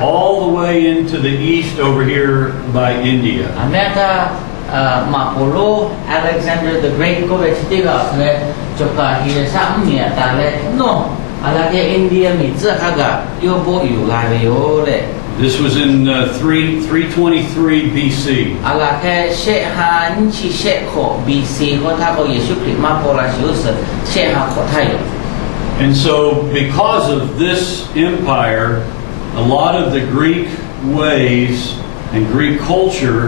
all the way into the east over here by India. อเมริกามาโปโล Alexander the Great ก็ไปที่ก็เลยจบการที่สามเนี่ยแต่เลยโน่อะไรที่อินเดียมีเจ้าข้าก็โยบอยู่ลายไปโยเลย This was in 323 BC. อะไรแค่เชฮานี่ที่เชฮของ BC เขาถ้าเขาเยซูคริสต์มาโปรลาชิอุสเชฮาของไทย And so, because of this empire, a lot of the Greek ways and Greek culture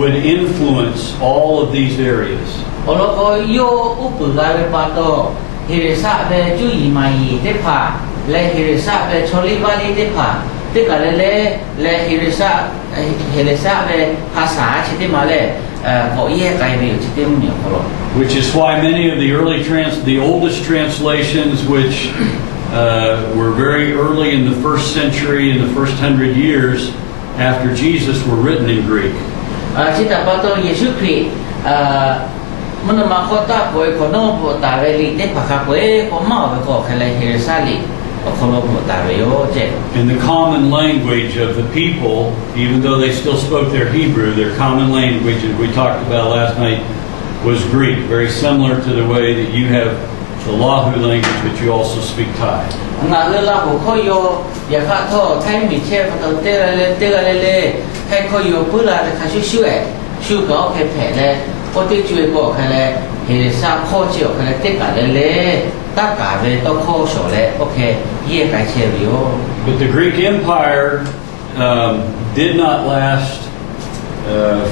would influence all of these areas. แล้วก็โยอุปการะปาโตเฮเรซาเบจุยมายีเตพาและเฮเรซาเบชลิวาลีเตพาเตกะเลและเฮเรซาเบภาษาชิติมาเลก็แยกไกลไปอยู่ชิติมุเนี่ยพอล Which is why many of the the oldest translations, which were very early in the first century, in the first 100 years after Jesus, were written in Greek. ชิตาปาโตเยซูคริสต์มันมาขอตาป่วยคนโน้ปวดตาเวลีเด็กปากป่วยคนเมาไปก็แค่เลยเฮเรซาลีคนโน้ปวดตาเวโยเจ And the common language of the people, even though they still spoke their Hebrew, their common language, as we talked about last night, was Greek, very similar to the way that you have the Laʻhu language, but you also speak Thai. งานเรื่องของข้อยโยอย่าฆ่าโทษใครมีเชฟตัวเตะเลยใครข้อยโยเพื่ออะไรใครช่วยก็โอเคแผลเลยพอที่ช่วยก็แค่เลยเฮซ่าข้อเจียวแค่เลยเตะกันเลยตั้งการเลยต้องข้อโฉเลยโอเคเยี่ยใครเชฟโย But the Greek Empire did not last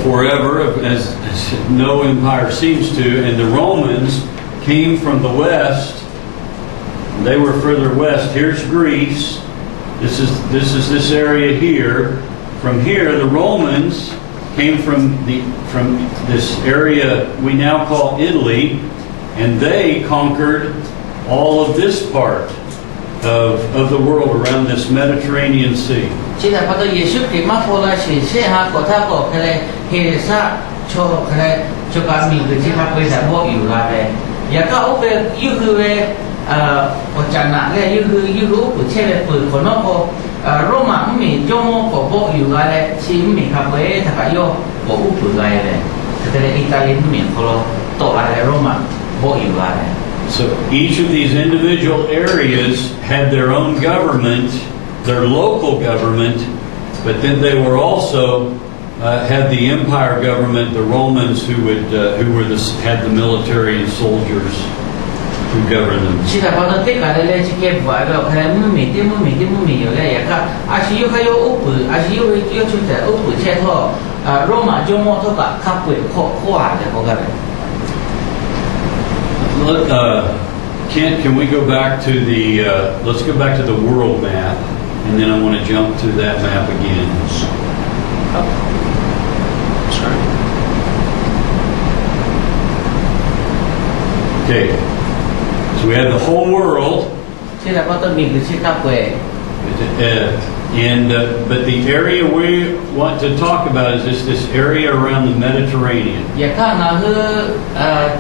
forever, as no empire seems to, and the Romans came from the west. They were further west. Here's Greece. This is this area here. From here, the Romans came from this area we now call Italy, and they conquered all of this part of the world around this Mediterranean Sea. ที่แต่พอตัวเยซูคริสต์มาโพลาชีเช่ฮะก็ถ้าบอกแค่เลยเฮซ่าโชว์แค่เลยโชว์การมีคือที่พักไปแต่พวกอยู่ลาเลยอย่าก็อุปยุคือเวปัจจันนะเลยยุคืออุปเช่เลยปืนคนนอกก็โรมันมีโจมก็พวกอยู่ลาเลยชิมมีครับเว้ถ้าก็โยก็อุปลายเลยแต่ในอิตาลีมีคนละโตอะไรโรมันพวกอยู่ลาเลย So each of these individual areas had their own government, their local government, but then they were also had the empire government, the Romans, who had the military and soldiers who governed them. ที่แต่พอตอนที่การเล่นที่เก็บไว้แบบใครไม่มีอยู่เลยอย่างก็อาชีพเขาโยอุปอาชีพโยชุดแต่อุปเช่ท่อโรมันโจมท่อกับขับปืนข้ออะไรพวกนั้น Can we go back to let's go back to the world map, and then I want to jump to that map again. Sorry. Okay, so we have the whole world, Thế là có tôi bị cái chiếc cặp về. but the area we want to talk about is just this area around the Mediterranean. Dạ các nó hư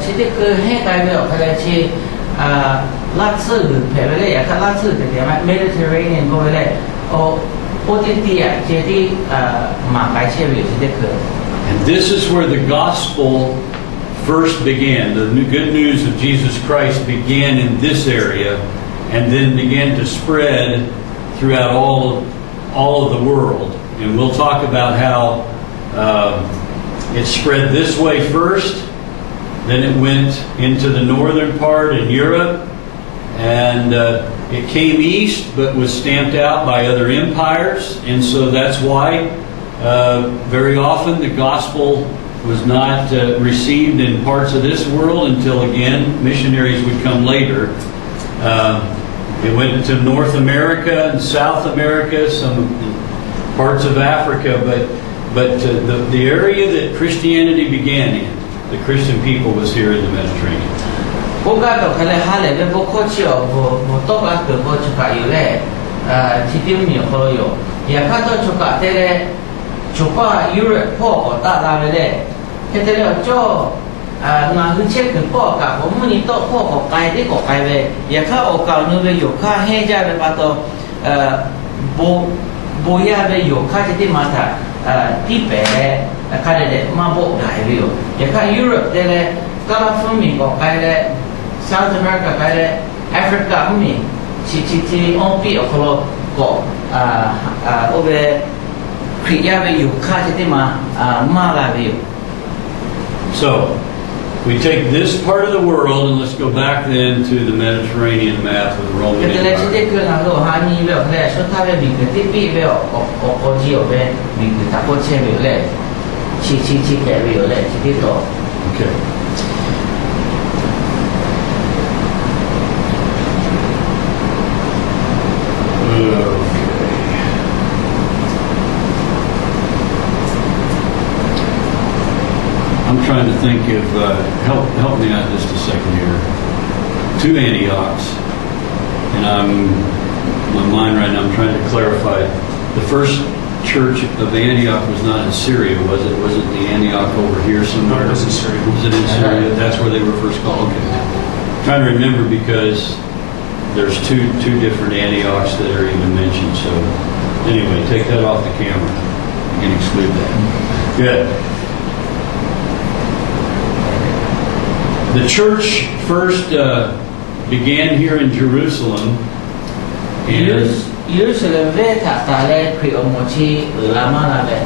chỉ biết cứ hết cái việc phải là chỉ lát sư phải về đây các lát sư thì mà Mediterranean có về đây ô tiên tiệt chỉ đi mà cái chế việc chỉ biết cứ. And this is where the gospel first began. The good news of Jesus Christ began in this area and then began to spread throughout all of the world. And we'll talk about how it spread this way first, then it went into the northern part in Europe, and it came east but was stamped out by other empires, and so that's why very often the gospel was not received in parts of this world until, again, missionaries would come later. It went to North America and South America, some parts of Africa, but the area that Christianity began in, the Christian people, was here in the Mediterranean. Bố các cậu khai lại hai lại bố khó chịu bố tốt các cậu bố chụp cả yếu lệ chỉ tiêu nhiều khó yếu. Giờ các tôi chụp cả thế này chụp qua Europe phố của ta ra về đây. Thế thế là cho mà hư chết cái phố cả bố muốn đi tốt phố của cái đấy của cái về. Giờ các ở cầu nơi về yếu các hay ra về bắt đầu bố ya về yếu các chỉ mà thà tí bể cái đấy mà bộ đại về yếu. Giờ các Europe thế này các là phương miền của cái đấy South America cái đấy Africa phương miền chỉ ông bị ở khu của ở về Korea về yếu các chỉ mà là về yếu. So, we take this part of the world and let's go back then to the Mediterranean map of the Roman Cái này chỉ Empire. để cái nào đó hai mươi về cái này số tháp về mình cái tiếp bị về ở nhiều về mình cái tháp có chế về lại chỉ cái về lại chỉ tiếp đó. Okay. I'm trying to think of, help me out just a second here. Two Antiochs, and my mind right now, I'm trying to clarify. The first church of Antioch was not in Syria, was it? Was it the Antioch over here somewhere? No, it was in Syria. Was it in Syria? That's where they were first called? Okay. I'm trying to remember because there's two different Antiochs that are even mentioned. So anyway, take that off the camera. You can exclude that. Good. The church first began here in Jerusalem. Jerusalem về tháp ta lên khi ông một chi ở La Mala về.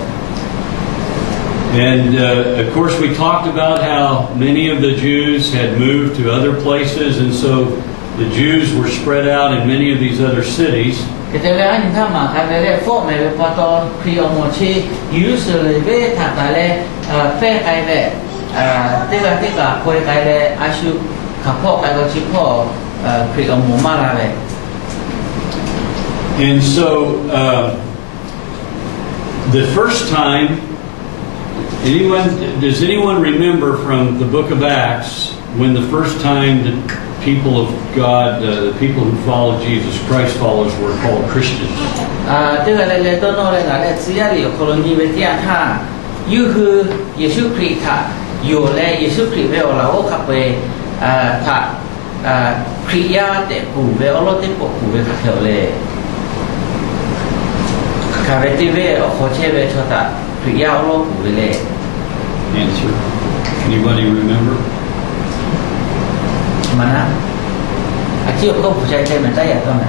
And of course, we talked about how many of the Jews had moved to other places, and so the Jews were spread out in many of these other cities. Cái thế là anh tham mà cái này phố này về bắt đầu khi ông một chi Jerusalem về tháp ta lên về cái về tức là quay cái này asu khắp phố cái cái chi phố khi ông một Mala về. And so, the first time, does anyone remember from the book of Acts when the first time the people of God, the people who followed Jesus Christ followers were called Christians? Tức là tôi nói là chỉ là liệu có những về tiếng ha, như hư Giêsu Christ ha, dù là Giêsu Christ về là ô khắp về ha, Christ để cụ về ở lối tiếp của cụ về khắp theo lệ. Cả về TV ở khu chế về cho ta Christ ở lối cụ về lệ. Answer. Anybody remember? Mana? Chỉ có phụ trách thêm mình tay à con này.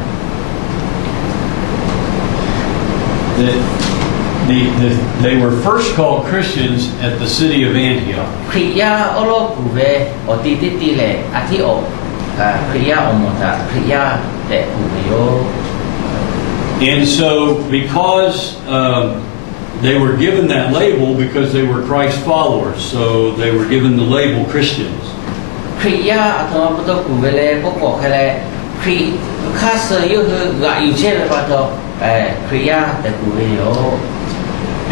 They were first called Christians at the city of Antioch. Christ ở lối cụ về ở tí lệ, thì ở Christ ở một ta Christ để cụ về ở. And so, because they were given that label because they were Christ followers, so they were given the label Christians. Christ ở bắt đầu cụ về lệ, có cái lệ Christ khác yêu hư gạ yêu chế về bắt đầu ခရိယာတကူရော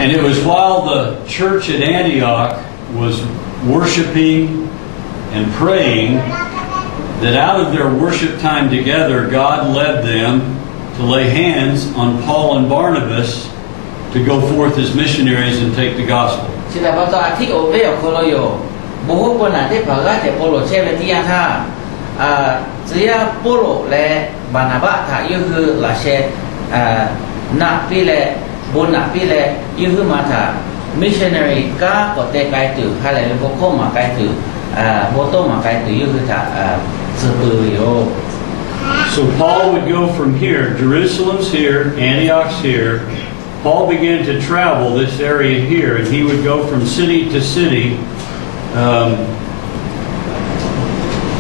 And it was while the church at Antioch was worshiping and praying that out of their worship time together, God led them to lay hands on Paul and Barnabas to go forth as missionaries and take the gospel. สิแต่พอตอนที่โอเวอคนเราอยู่บุคคลนั้นที่พระราชโปโลเชเวติยาท่าเสียโปโลและบานาบะท่าอยู่คือลาเชนักปีและบุญนักปีและอยู่คือมาท่า missionary ก็ก็เตะไกลตื่นใครเลยบุคคลมาไกลตื่นโบโตมาไกลตื่นอยู่คือท่าสืบปือโย So Paul would go from here, Jerusalem's here, Antioch's here. Paul began to travel this area here, and he would go from city to city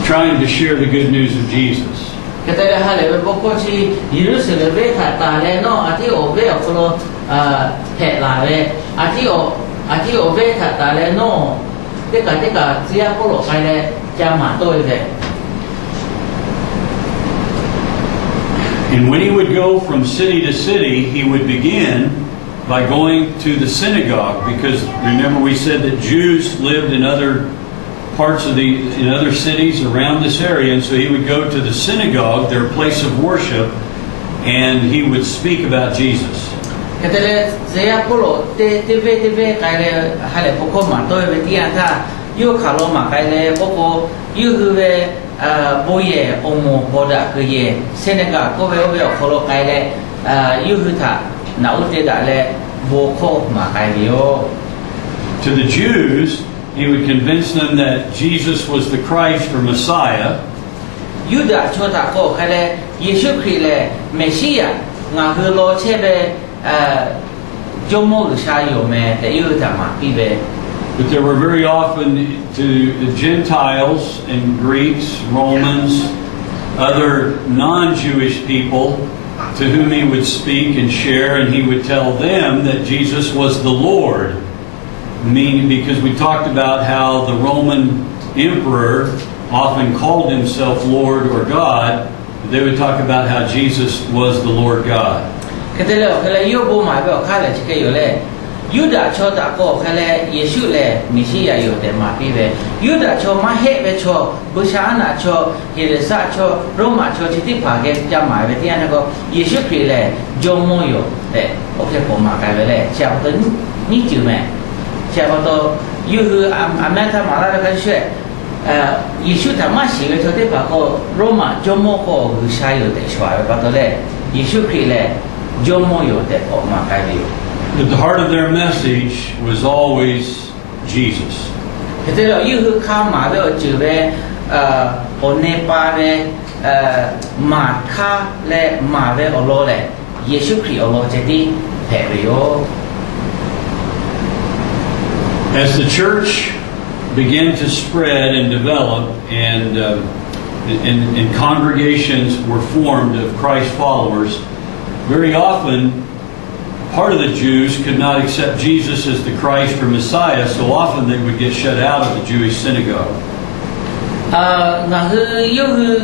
trying to share the good news of Jesus. ก็แต่ละฮะเลยบุคคลที่ยิรุสเลเวขัดตาและนออาทิโอเวคนเราแผ่ลาเวอาทิโอเวขัดตาและนอเด็กเสียโปโลใครเลยจะมาตัวเลย And when he would go from city to city, he would begin by going to the synagogue, because remember we said that Jews lived in other parts of in other cities around this area, and so he would go to the synagogue, their place of worship, and he would speak about Jesus. ก็แต่ละเสียโปโลเตเวใครเลยฮะเลยบุคคลมาตัวเวทีอันท่ายูขาโลมาใครเลยบุคคลยูคือเวโบเยอโมโบดาคือเยเซเนกาก็เวคนเราใครเลยยูคือท่านาอุเตดาเลยบุคคลมาใครเดียว To the Jews, he would convince them that Jesus was the Christ or Messiah. ยูดาโชตาโกใครเลยเยซูคริสต์เลยเมสสิยางาคือโลเชเบจมูกชายอยู่แม้แต่ยูท่ามาปีเบ But there were very often to the Gentiles and Greeks, Romans, other non-Jewish people to whom he would speak and share, and he would tell them that Jesus was the Lord. Meaning, because we talked about how the Roman emperor often called himself Lord or God, they would talk about how Jesus was the Lord God. ก็แต่แล้วคือยูบูมาแบบข้าเลยชิคกี้อยู่เลยยูดาโชตาโกคือเลยเยซูเลยมิชิยาอยู่แต่มาปีเวยูดาโชมาเฮเวโชบุชานาโชเฮเรซาโชโรมาโชชิติภาเกจะมาเวที่อันนั้นก็เยซูคริสต์เลยจงโมอยู่แต่โอเคผมมาไกลไปเลยเช้าตื่นนี่จืดไหมเช้าตัวยูคืออเมริกามาแล้วก็เชื่อเยซูทำมาสิ่งที่ชิติภาก็โรมาจงโมก็บุชาอยู่แต่ช่วยไปตัวเลยเยซูคริสต์เลยจงโมอยู่แต่ออกมาไกลไปอยู่But the heart of their message was always Jesus. แต่เราอยู่คือข้ามาเวลจือเวโอเนปาเวมาค่าและมาเวอโลเลยเยซูคริสต์อโลเจดีแผ่ไปโย As the church began to spread and develop, and congregations were formed of Christ followers, very often part of the Jews could not accept Jesus as the Christ or Messiah, so often they would get shut out of the Jewish synagogue. งาคือยูคือ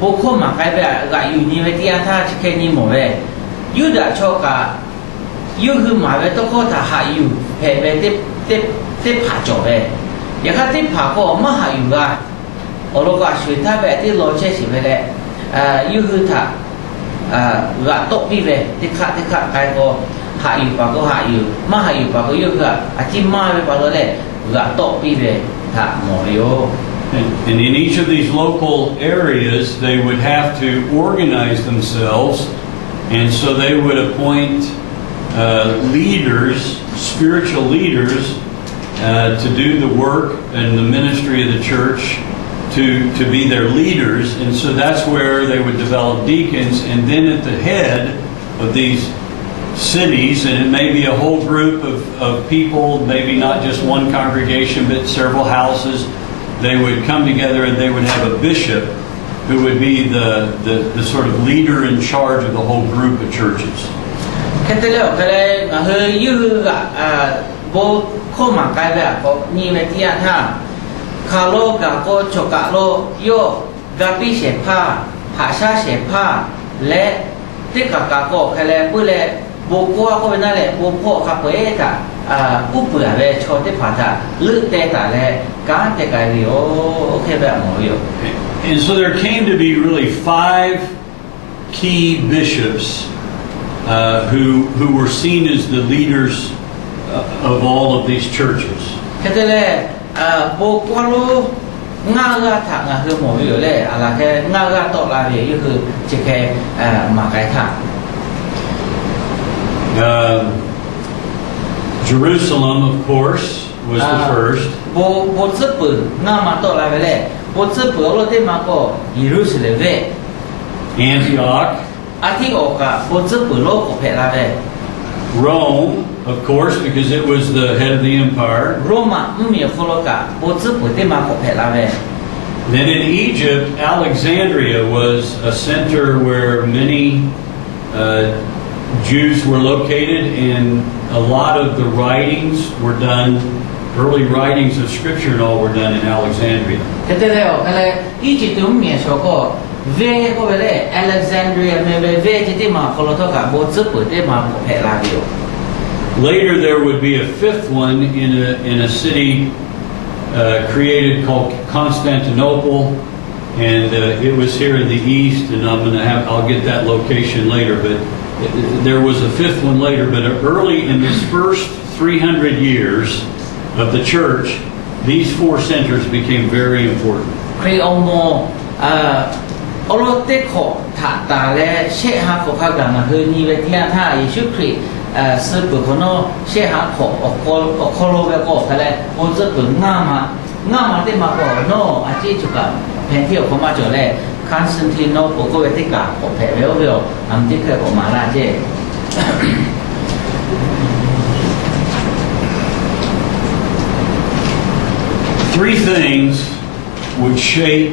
บุคคลมาใครแบบกอยู่ในเวทีอันท่าชิคกี้นี่หมดเวยูดาโชกะยูคือมาเวต้องโคตรหาอยู่แผ่เวเตผ่าจบเวอย่างข้าที่ผ่าก็มาหาอยู่กันโอโลกาช่วยท่าแบบที่โลเชสิเวเลยยูคือท่ากะตกปีเวที่ข้าใครก็หาอยู่ปะก็หาอยู่มาหาอยู่ปะก็ยูคืออาทิตย์มาเวปะตัวเลยกะตกปีเวท่าหมอโยAnd in each of these local areas, they would have to organize themselves, and so they would appoint leaders, spiritual leaders, to do the work and the ministry of the church, to be their leaders. And so that's where they would develop deacons, and then at the head of these cities, and it may be a whole group of people, maybe not just one congregation, but several houses, they would come together and they would have a bishop who would be the sort of leader in charge of the whole group of churches. แค่เดียวก็เลยยืดโบข้อมาไกลแบบก็นี่เวทีอันท่าคาโลกับโกโชกะโลโยกาปิเสผ้าหาชาเสผ้าและ ที่กากาก็แค่แล้วเพื่อแล้วโบกัวก็เป็นนั่นแหละโบพ่อขับไปกะอุปเบื่อเลยชอบที่ผ่านตาลึกแต่ตาแล้วการแต่ไกลโอเคแบบหมดอยู่ And so there came to be really 5 key bishops who were seen as the leaders of all of these churches. แค่แล้วโบกัวรู้ง่ายก็ถังคือหมดอยู่เลยอะไรแค่ง่ายก็ตกลาเบียคือจะแค่มาไกลถังJerusalem, of course, was the first. โบซึปืนง่ายมาตกลาไปเลยโบซึปืนเราได้มาก็ยิรูซาเล็ม Antioch. อาทิตย์ออกโบซึปืนโลกก็เพลาไป Rome, of course, because it was the head of the empire. โรมาไม่มีคนละกะโบซึปืนได้มาก็เพลาไป Then in Egypt, Alexandria was a center where many Jews were located, and a lot of the writings were done, early writings of Scripture and all were done in Alexandria. แต่แล้วอะไรอียิปต์ตุ้มมีชก็เวก็ไปเลยอเล็กซานเดรียเวที่ได้มาคนละทกับโบซึปืนได้มาก็เพลาไป Later, there would be a 5th one in a city created called Constantinople, and it was here in the east. And I'll get that location later. But there was a 5th one later. But early in this first 300 years of the church, these 4 centers became very important. ครีโอโมอโลเตโคถาตาและเชฮาโคข้าวดังคือนิเวศที่ท่ายิชุครีสืบคนโนเชฮาโคอโคโลเวโกเขาเลยโอนสืบง่ามาได้มาก่อนโนอาจิจุกะแผนที่ออกมาจอเลยคอนสแตนติโนโปโกเวติกาโอเพเวลอันที่เคยออกมาละเจ 3 things would shape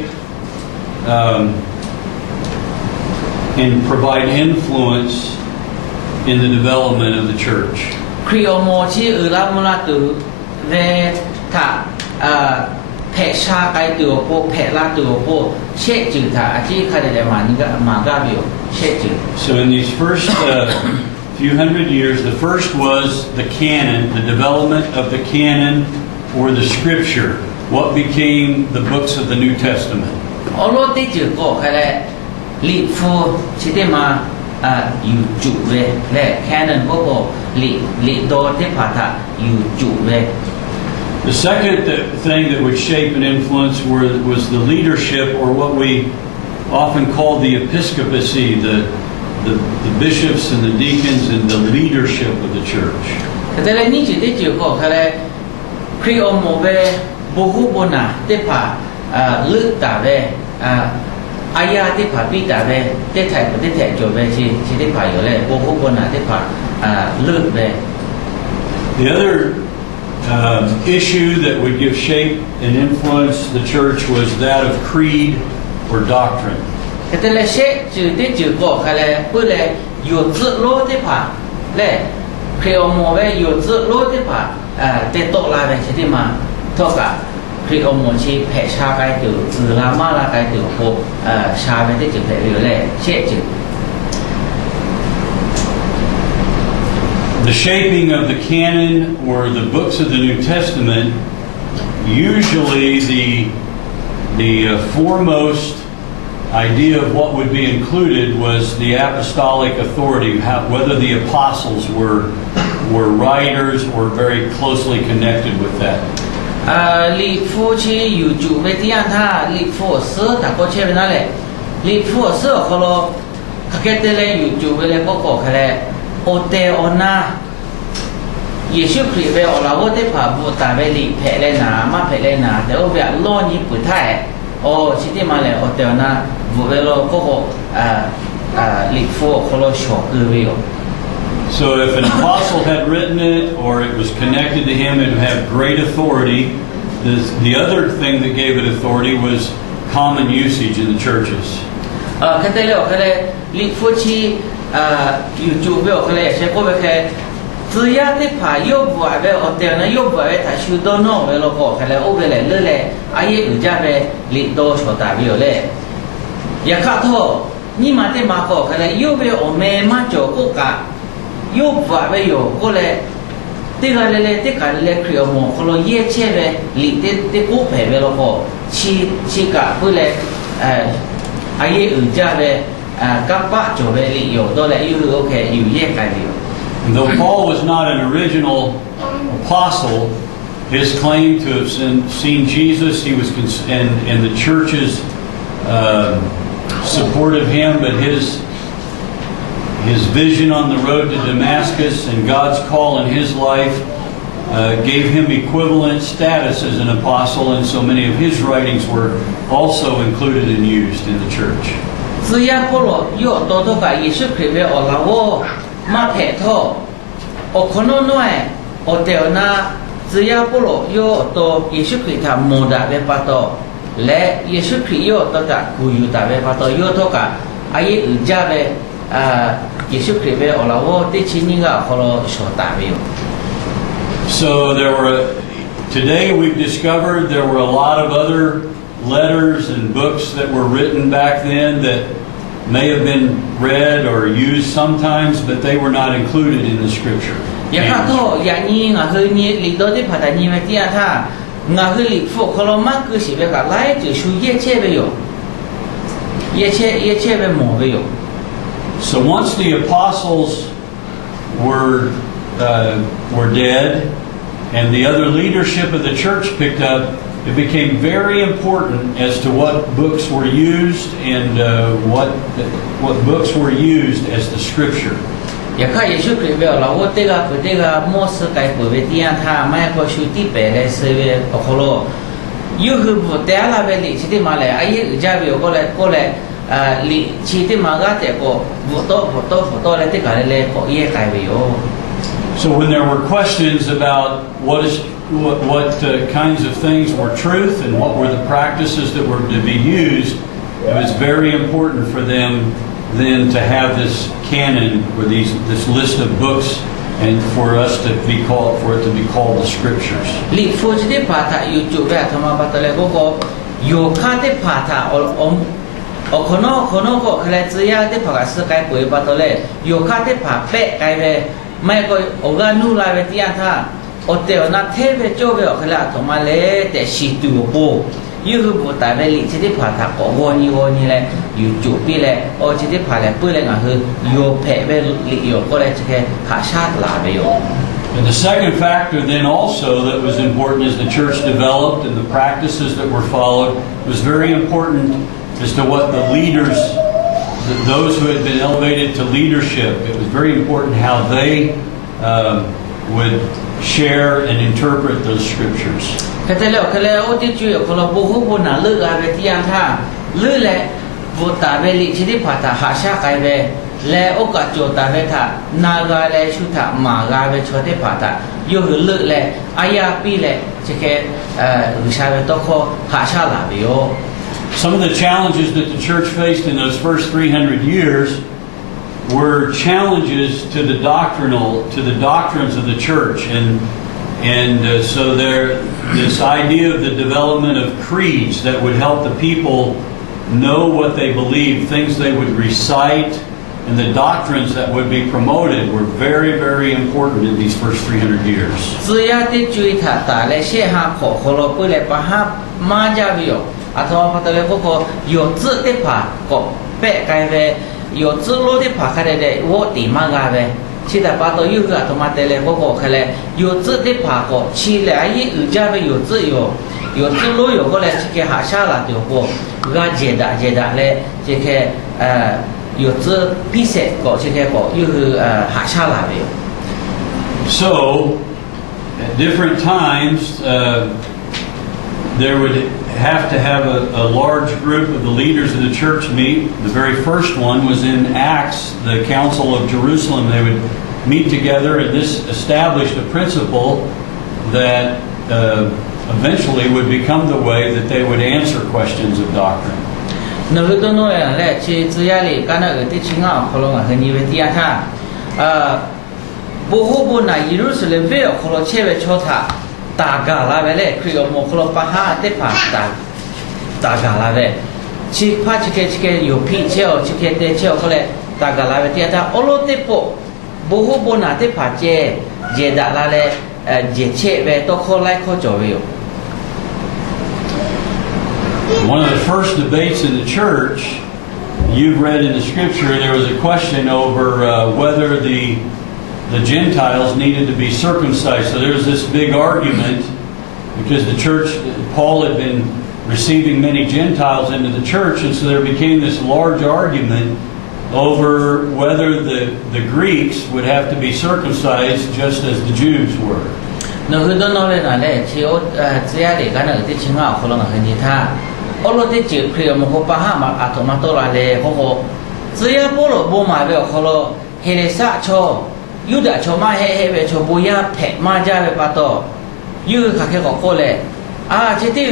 and provide influence in the development of the church. ครีโอโมที่รามุลาตูเวทาเพชาไกตัวโปเพลาตัวโปเชจืดาอาจิคาเดเดมานิกามากาบิโอเชจืด So in these first few hundred years, the first was the canon, the development of the canon or the scripture, what became the books of the New Testament. อโลติจืดก็แค่ลีฟูชิเดมาอยู่จุเวและแค่นั้นก็ลีโดที่ผ่าทาอยู่จุเว The second thing that would shape and influence was the leadership, or what we often call the episcopacy, the bishops and the deacons and the leadership of the church. แต่ในนี้จืดก็แค่ครีโอโมเวบุหุบนาที่ผ่าลึกตาเวอายาที่ผ่าปีตาเวที่ไทยประเทศไทยจบเวชีที่ผ่าอยู่เลยบุหุบนาที่ผ่าลึกเว The other issue that would give shape and influence the church was that of creed or doctrine. แต่ละเชจืดก็แค่เพื่อเลยอยู่จืดโลที่ผ่าและครีโอโมเวอยู่จืดโลที่ผ่าเตโตลาเวชีที่มาเท่ากับครีโอโมชีเพชาไกตัวจืดลามาลาไกตัวพวกชาเวที่จืดเพอยู่เลยเชจืด The shaping of the canon or the books of the New Testament, usually the foremost idea of what would be included was the apostolic authority, whether the apostles were writers or very closely connected with that. ลีฟูชีอยู่จุเวทีอันท่าลีฟูเสือแต่ก็เชื่อนั่นแหละลีฟูเสือเขาเราเขาแค่เตะเลยอยู่จุเวเลยก็เขาแค่โอเตโอนาเยซูคริสต์เวลเราก็ได้ผ่าบูตาเวลีเพลนามาเพลนาแต่ว่าแบบล้อนี้ปุ๋ยไทยโอ้ชิดที่มาเลยโอเตโอนาบูเวลก็ลีฟูเขาเราชอบคือวิว So if an apostle had written it or it was connected to him, it would have great authority. The other thing that gave it authority was common usage in the churches. แค่เร็วแค่ลีฟูชีอยู่จุเวลแค่ใช้ก็แค่只要你怕有不爱呗，我对那有不爱他修到哪为了个，看来我为来了嘞，阿爷有家呗，领导说代表嘞，也看头你嘛的嘛个，可能有没有没嘛做过噶，有法没有过来，这个嘞，这个嘞，可以么？可能一切呗，里的股票呗咯个，去个过来，阿爷有家呗，甲把做呗里有多嘞，有 OK 有嘢改了。Though Paul was not an original apostle, his claim to have seen Jesus, he was and the churches supported him, but his vision on the road to Damascus and God's call in his life gave him equivalent status as an apostle, and so many of his writings were also included and used in the church. 只要不了有多多个耶稣基督我老我马佩托，我可能呢，我掉那只要不了有多耶稣基督莫大为巴多，来耶稣基督有多个古有大为巴多有多个阿耶有家为耶稣基督我老我的亲人个可能所大为。So today we've discovered there were a lot of other letters and books that were written back then that may have been read or used sometimes, but they were not included in the scripture. 也看到呀，你我和你里头的怕他你们点他，我和里夫可能马个是别个来就属一切没有，一切没没有。So once the apostles were dead, and the other leadership of the church picked up, it became very important as to what books were used and what books were used as the scripture. 也看耶稣基督了，我这个模式该不会点他，买个书底白来是为可能，有时不带那边里去的嘛来，阿爷家边过来，里去的嘛个这个不多来这个来可也该没有。So when there were questions about what kinds of things were truth and what were the practices that were to be used, it was very important for them then to have this canon or this list of books and for it to be called the scriptures. 里夫子的怕他有做呗，他们把他来个有看的怕他，可能个后来只要的怕个是该不会把他来，有看的怕白该呗。ไม่ก็โอกาสนู่นลายไปที่อันท่าโอเตอนักเทพเจ้าเบลขลังตัวมาเลยแต่สิตัวโบยูคือบุตรไปลิที่ผ่าถักก็วันนี้เลยอยู่จุปีเลยโอที่ผ่าเลยเพื่อเลยก็คือโยเพ่ไปลิโยก็เลยจะแค่หาชาติลาไปโย And the second factor then also that was important as the church developed and the practices that were followed was very important as to what the leaders, those who had been elevated to leadership, it was very important how they would share and interpret those scriptures. ก็แต่แล้วที่จุยคนเราบุหุบุญน่ะเลือกอะไรที่อันท่าเลือกแหละบุตรไปลิที่ผ่าถักหาชาติไปแล้วโอกาสโจตาไปท่านากาเลยชุดท่ามากาไปชดที่ผ่าถักยูคือเลือกแหละอายาปีแหละจะแค่วิชาไปต้องขอหาชาติลาไปโย Some of the challenges that the church faced in those first 300 years were challenges to the doctrines of the church, and so this idea of the development of creeds that would help the people know what they believed, things they would recite, and the doctrines that would be promoted were very, very important in these first 300 years. 只要的追他打来写下可能不来把他马家没有。啊，他们把这个有字的怕个白改呗，有字路的怕开的我地嘛改呗。现在把到有个他妈的嘞个开来有字的怕个，起来一有家呗有字路有个来这个下下了就个接的嘞这个有字比赛个这个有下下了没有。So, at different times, there would have to have a large group of the leaders of the church meet. The very first one was in Acts, the Council of Jerusalem. They would meet together, and this established a principle that eventually would become the way that they would answer questions of doctrine. 那个东东人来去只要里干那个的情况，可能和你们第二他，不好不那一路是来为了可能前面瞧他。大家那边嘞，可以我们可能把哈得把大家那边， chi pa chike yo pi cheo chike te cheo kole ta ga la ve tia ta olo te po bo ho bo na te pa che je da la le je che ve to kho lai kho jo ve yo. One of the first debates in the church, you've read in the scripture, there was a question over whether the Gentiles needed to be circumcised. So there was this big argument because the church, Paul had been receiving many Gentiles into the church, and so there became this large argument over whether the Greeks would have to be circumcised just as the Jews were. No hu don no le na le chi o zia le ga na ti chi nga kho lo nga he ni tha o lo te chi khri mo ko pa ha ma a to ma to la le ho ho zia bo lo bo ma be kho lo he le sa cho yu da cho ma he be cho bo ya phe ma ja be pa to yu kha ke ko le a che ti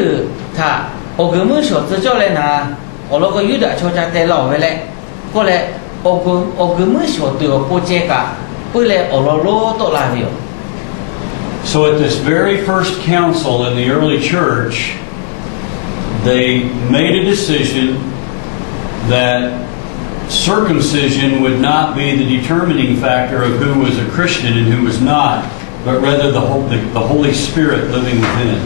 tha o ge mu sho zi jo le na o lo ko yu da cho ja te lo we le ko le o ge mu sho tu o po che ka pu le o lo to la bi. So at this very first council in the early church, they made a decision that circumcision would not be the determining factor of who was a Christian and who was not, but rather the Holy Spirit living within.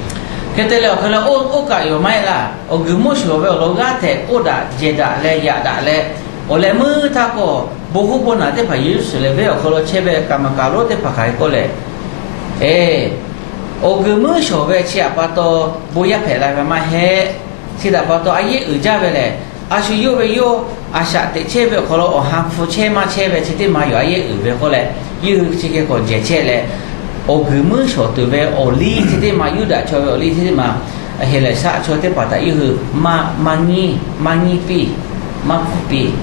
O gu mu sho ve chi pa to bo ya phe la ma he chi da pa to a ye u ja ve le a shu yo ve yo a sha te che ve kho lo o ha fu che ma che ve chi te ma yo a ye u ve kho le yu chi ke ko je che le o gu mu sho tu ve o li chi te ma yu da cho ve o li chi te ma he le sa cho te pa ta yu ma ni pi ma ku pi.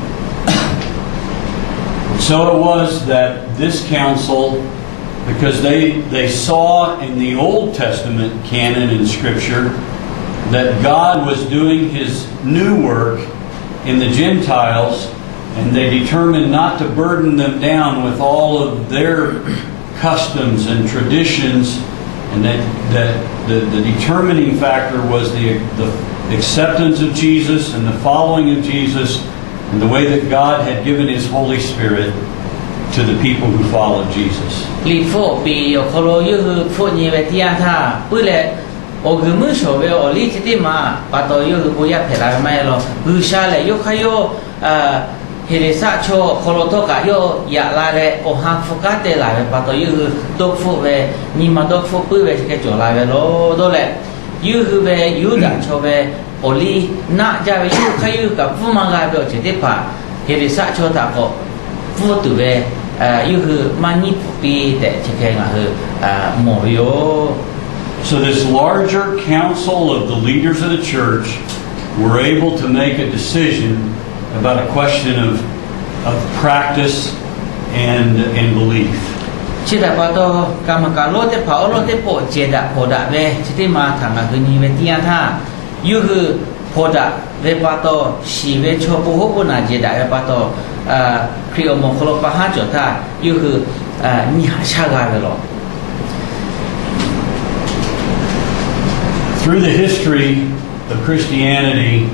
So it was that this council, because they saw in the Old Testament canon and Scripture that God was doing His new work in the Gentiles, and they determined not to burden them down with all of their customs and traditions, and that the determining factor was the acceptance of Jesus and the following of Jesus and the way that God had given His Holy Spirit to the people who followed Jesus. Li fo pi yo kholo yu fo ni ve tia tha pu le o gu mu sho ve o li ti ma pa to yu bu ya phe la ma lo hu sha le yo kha yo he re sa cho kholo to ka yo ya la le o ha fu ka te la ve pa to yu do fu ve ni ma do fu pu ve ke jo la ve lo do le yu hu ve yu da cho ve o li na ja ve yu kha yu ka fu ma ga do che te pa he re sa cho ta ko fu tu ve So this larger council of the leaders of the church were able to make a decision about a question of practice and belief. Through the history of Christianity,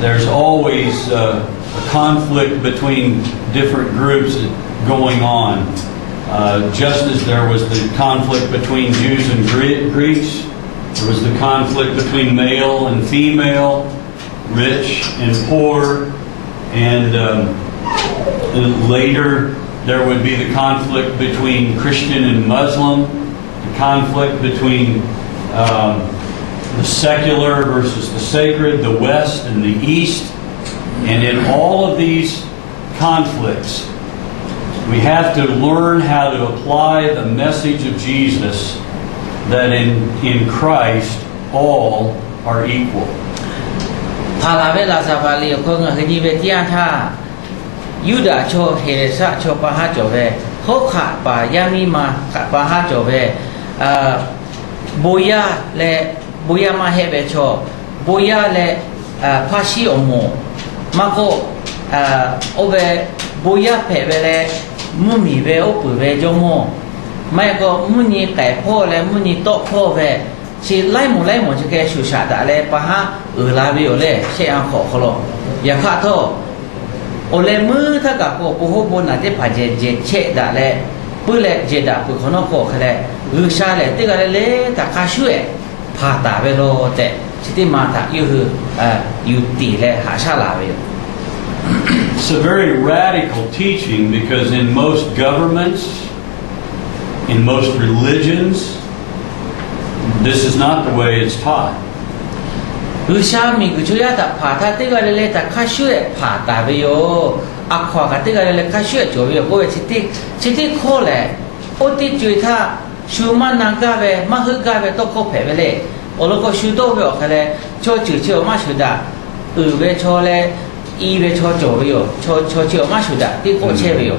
there's always a conflict between different groups going on. Just as there was the conflict between Jews and Greeks, there was the conflict between male and female, rich and poor, and later there would be the conflict between Christian and Muslim, the conflict between the secular versus the sacred, the West and the East. And in all of these conflicts, we have to learn how to apply the message of Jesus that in Christ all are equal. Yuda cho heresa cho paha jove hokha pa yami ma paha jove boya ma hebe cho boya le pashi omo mako obe boya pebele mumi be opu be jomo mai ko muni kai pho le muni to pho be chỉ lai một cho cái sự sát đã lẽ pa ha la vi ở lẽ sẽ ăn khổ khổ ya khát thôi ở lẽ mưa ta cả cô bố bố nãy phải dễ chết đã lẽ bữa lẽ dễ đã bữa khó nó khổ cái lẽ sa lẽ tức là lẽ ta khá shuệ phá ta về lo thế chỉ mà ta yêu tỷ lẽ hạ sa là vậy. It's a very radical teaching because in most governments, in most religions, this is not the way it's taught. Sa mi cứ chú ya ta phá ta tức là lẽ ta khá shuệ phá ta về yo khoa cái tức là lẽ khá shuệ chỗ về cô chỉ tí khó lẽ ô tí chui ta chú mà năng cả về mà hư cả về tôi có phải về lẽ ở lúc có chú đâu về cái lẽ cho chữ chiều mà chú đã về cho lẽ y về cho chỗ về yo cho chiều mà chú đã tí có chế về yo.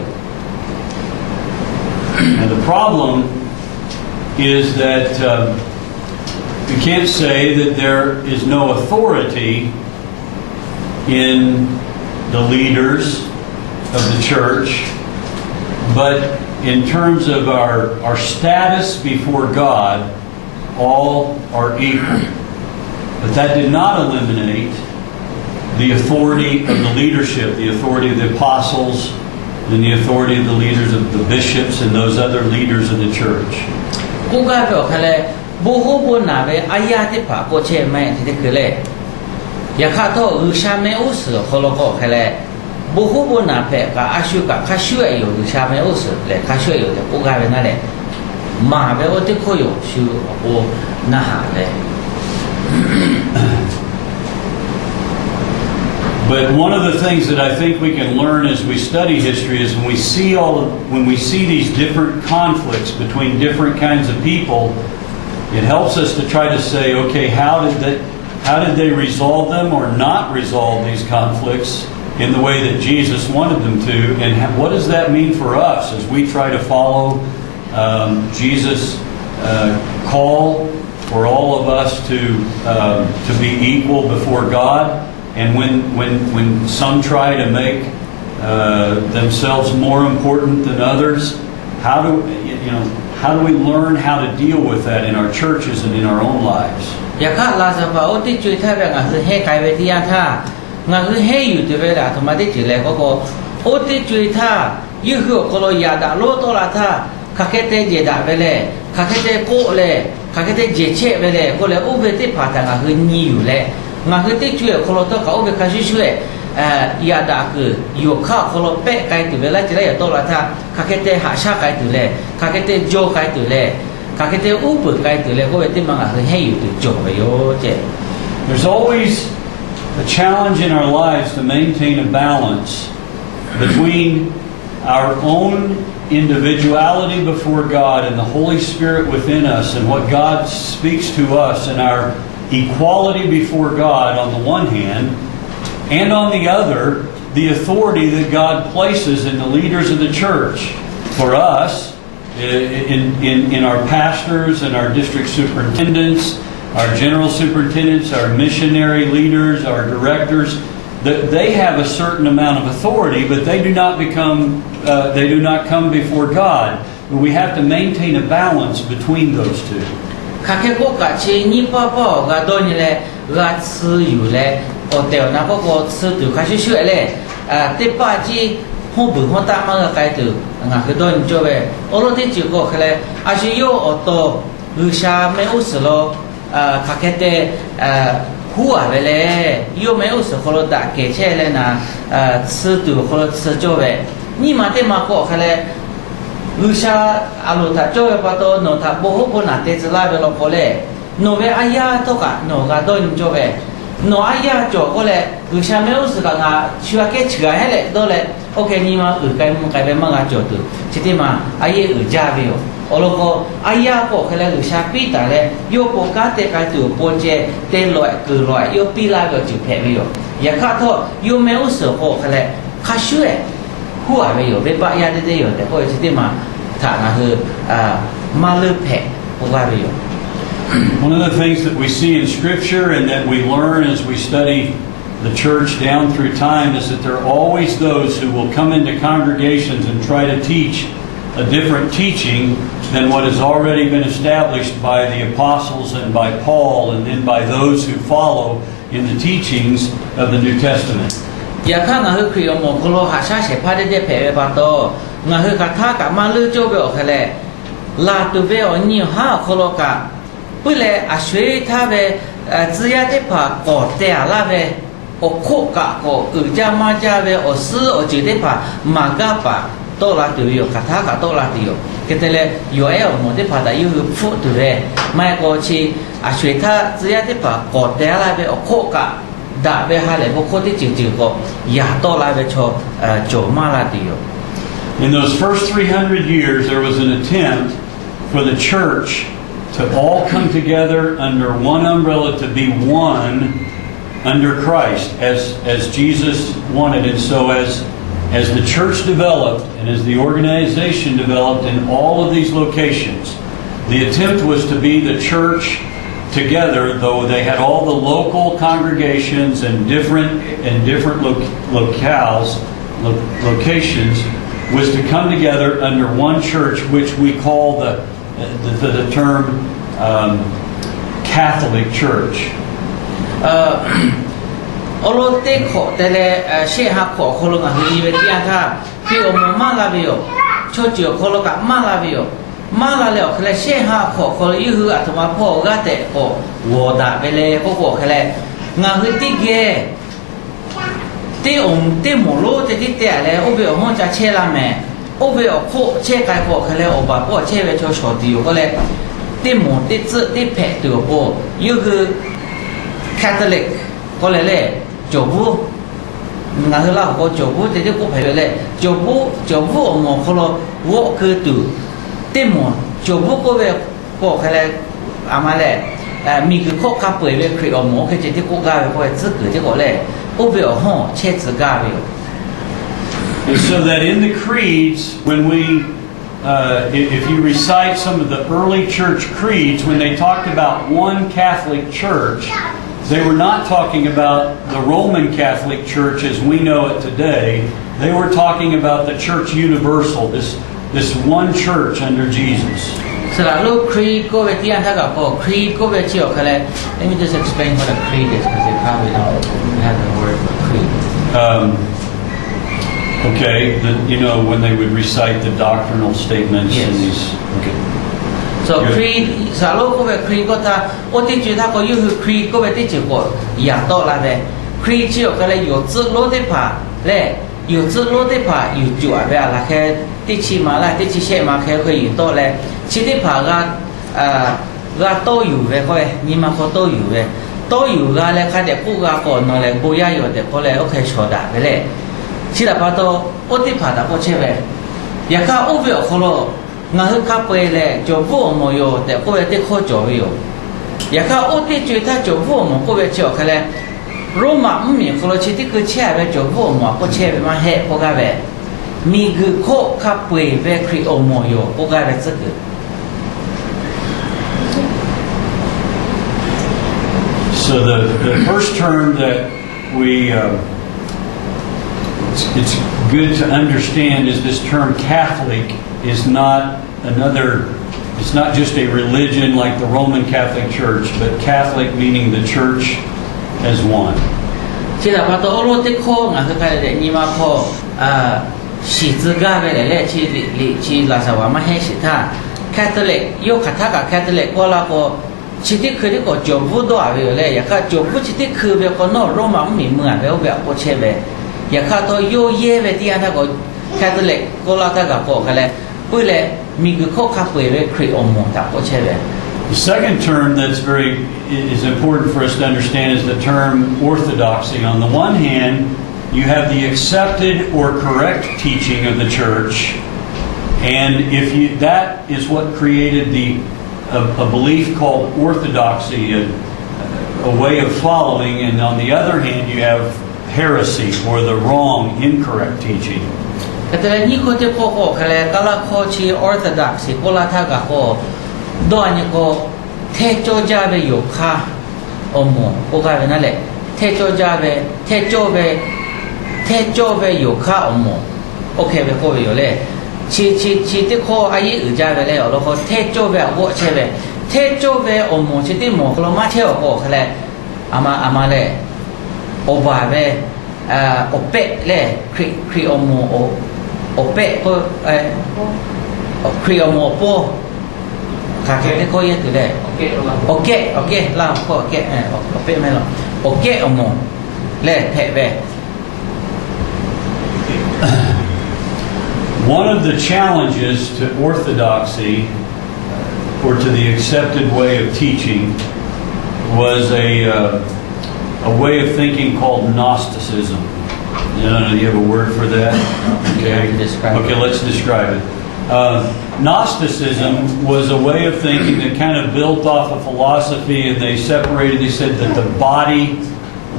And the problem is that you can't say that there is no authority in the leaders of the church, but in terms of our status before God, all are equal. But that did not eliminate the authority of the leadership, the authority of the apostles, and the authority of the leaders of the bishops and those other leaders of the church. Bố bố nào về ai thì phải có chế mẹ thì cái lẽ, ya khát thôi sa mẹ út sửa khó lo có cái lẽ, bố bố nào về cả aju cả khát shuệ yêu sa mẹ út sửa lẽ khát shuệ yêu thì cố gắng về na lẽ, mà về ở đây có yêu shu ô na hà lẽ. But one of the things that I think we can learn as we study history is when we see these different conflicts between different kinds of people, it helps us to try to say, okay, how did they resolve them or not resolve these conflicts in the way that Jesus wanted them to, and what does that mean for us as we try to follow Jesus' call for all of us to be equal before God, and when some try to make themselves more important than others, how do we learn how to deal with that in our churches and in our own lives? Ya khát là sao bảo tí chui thay về ngã hư hay cái về thì ăn tha ngã hư hayอยู่ที่เวลาทำไมที่จีเลยก็โอ้ที่จุยท่ายื้อหัวก็เลยยาด่าโลตัวละท่าข้าแค่เตะเจด่าไปเลยข้าแค่เตะโก้เลยข้าแค่เตะเจเชะไปเลยก็เลยโอ้เวทีผ่าทางงาหึนี่อยู่เลยงาหึที่จุยก็เลยตัวเขาโอ้เวข้าช่วยยาด่าคืออยู่ข้าก็เลยเป๊ะไกลตัวเวลาจีเลยตัวละท่าข้าแค่เตะหาชาไกลตัวเลยข้าแค่เตะโจไกลตัวเลยข้าแค่เตะอุปไกลตัวเลยก็เวทีมันงาหึให้อยู่ตัวโจไปโย่เจ There's always a challenge in our lives to maintain a balance between our own individuality before God and the Holy Spirit within us and what God speaks to us and our equality before God on the one hand, and on the other, the authority that God places in the leaders of the church for us, in our pastors and our district superintendents, our general superintendents, our missionary leaders, our directors, that they have a certain amount of authority, but they do not come before God. But we have to maintain a balance between those two. hua về lẽ yêu mấy sự khó đã kể che lên là sư tử khó sư cho về nhưng mà thế mà có cái lẽ sa alo ta cho về bắt đầu nó ta bố hốt con nát thế lại về lo khó lẽ nó về ai ya to cả nó cả đôi cho về nó ai ya cho có lẽ sa mấy sự cả ngà chưa cái chữ hay lẽ đó lẽ ok nhưng mà cái về mà ngà cho từ chỉ thế mà ai gia về ologo aya ko khale lu sha pi ta le yo ko ka te ka tu po che te loi ku loi yo pi la go chu phe bi yo ya kha tho yo me u so ko khale kha shue hu a be yo be ba ya de yo te ko chi te ma tha na hu ma lu phe ko ba bi yo. One of the things that we see in Scripture and that we learn as we study the church down through time is that there are always those who will come into congregations and try to teach a different teaching than what has already been established by the apostles and by Paul and then by those who follow in the teachings of the New Testament. อย่าข้างงาคือครีโอโมโคโลหาชาเฉพาะได้แผ่ไปปาโตงาคือคาถากับมาลือโจเบอแคเลลาตุเบอนิฮาโคโลกะปุเลอาช่วยท่าเบ只要的把搞得那边，我苦干过，家嘛家边，我死我就得把马家把到哪都有，其他个到哪都有。佢哋咧有哎我哋把它有付对不？买过去啊，所以他只要的把搞得那边我苦干，打边下来我苦的就个，也到那边做做嘛那都有。In those first 300 years, there was an attempt for the church to all come together under one umbrella, to be one under Christ, as Jesus wanted. And so as the church developed and as the organization developed in all of these locations, the attempt was to be the church together, though they had all the local congregations and different locations, was to come together under one church, which we call the term Catholic Church. 我老爹考的嘞，sheh考考了个是因为这样他，比我们马拉比哟，就就考了个马拉比哟，马拉了，后来sheh考了以后啊，他妈跑个的哦，我打ไปเลยก็考后来，俺是第个，第我们第马路的第点嘞，我比我们家车啦没，我比我考车该考后来我把我车位就小弟后来。ที่หมูที่จื้อที่แผะตัวโบยูคือแคทอลิกก็เลยเลยจบบุงานที่เราก็จบบุที่กูแผะเลยจบบุหมอเขาเราวัวคือตัวที่หมูจบบุก็แบบก็แค่เลยอามาเลยมีคือข้อขับเปิดเลยคือหมอคือที่กูกล้าไปก็จื้อคือที่ก็เลยอุบลห้องเช็ดจื้อกล้าไป And so that in the creeds, when if you recite some of the early church creeds, when they talked about one Catholic Church, they were not talking about the Roman Catholic Church as we know it today. They were talking about the Church Universal, this one church under Jesus. สำหรับลูกครีก็ไปที่อันท่ากับก็ครีก็ไปเชี่ยวกันเลย Let me just explain what a creed is because they probably don't have the word for creed. Okay, when they would recite the doctrinal statements. Yes. And these. Okay. So creed สาวลูกก็ไป creed ก็ถ้าโอ้ที่จุดถ้าก็ยูคือ creed ก็ไปที่จุดก็อยากต่อละเว้ย creed เชี่ยวกันเลยอยู่จุดโลดผ่าเลยอยู่จุดโลดผ่าอยู่จุดอะไรละแค่ที่ชีมาละที่ชีเชมาแค่เคยอยู่ต่อเลยชีที่ผ่าก็โตอยู่เว้ยก็เลยนี่มาเขาโตอยู่เว้ยโตอยู่ก็เลยค่ะเด็กผู้ก็ก่อนนอนเลยบุญญาอยู่เด็กก็เลยโอเคชดาไปเลยชีละพัดโตโอติพัดก็เชื่อเว้ยอยากข้าอุบลเขาโลงานข้าไปเลยจบผู้มโยแต่ก็ไปที่ข้อจบอยู่อยากข้าอุติจุดถ้าจบผู้มก็ไปเชื่อเขาเลยโรมาไม่มีเขาโลชีที่คือเชื่อเว้ยจบผู้มก็เชื่อเว้ยมาเฮพวกเขาเว้ยมีคือข้อข้าไปเว้ยคริโอมโยพวกเขาเว้ยสักคือ So the first term that it's good to understand is this term Catholic is not it's not just a religion like the Roman Catholic Church, but Catholic meaning the church as one. ที่เราพัดโตโลที่ข้องานคือการเรียนนี่มาข้อสิทธิ์การเรียนเลยที่ลาสวามาให้สิทธาแคทอลิกยกขัดกับแคทอลิกก็แล้วก็ชิติคือที่ก็จบผู้ตัวไปเลยอยากก็จบผู้ชิติคือแบบก็นอกโรมันมีเมืองแบบก็เชื่อแบบอยากก็ตัวโยเย่แบบที่อันนั้นก็แคทอลิกก็แล้วแต่ก็ก็เลยปุ๊บเลยมีคือข้อขับไปเลยคริสต์อมแต่ก็เชื่อแบบ The second term that's is important for us to understand is the term orthodoxy. On the one hand, you have the accepted or correct teaching of the church, and that is what created a belief called orthodoxy, a way of following, and on the other hand, you have heresy or the wrong, incorrect teaching. แต่นี่ก็จะข้อเขาเลยก็ละข้อที่ orthodoxy ก็ละถ้าก็ ดอนนี่ก็เทโจจาเบอยู่ค่ะอมก็กลายเป็นนั่นแหละเทโจจาเบเทโจเบอยู่ค่ะอมโอเคไปก็อยู่เลย chi ti kho ai u ja ve le lo kho the cho ve wo che ve the cho ve o mo chi ti mo klo ma che o ko khale ama le o ba ve o pe le kri o mo o pe ko kri o mo po ka ke ti kho ye tu le ok la ko ok o pe me lo ok o mo le phe ve. One of the challenges to orthodoxy, or to the accepted way of teaching, was a way of thinking called Gnosticism. You have a word for that? Okay, let's describe it. Gnosticism was a way of thinking that kind of built off a philosophy, and they separated. They said that the body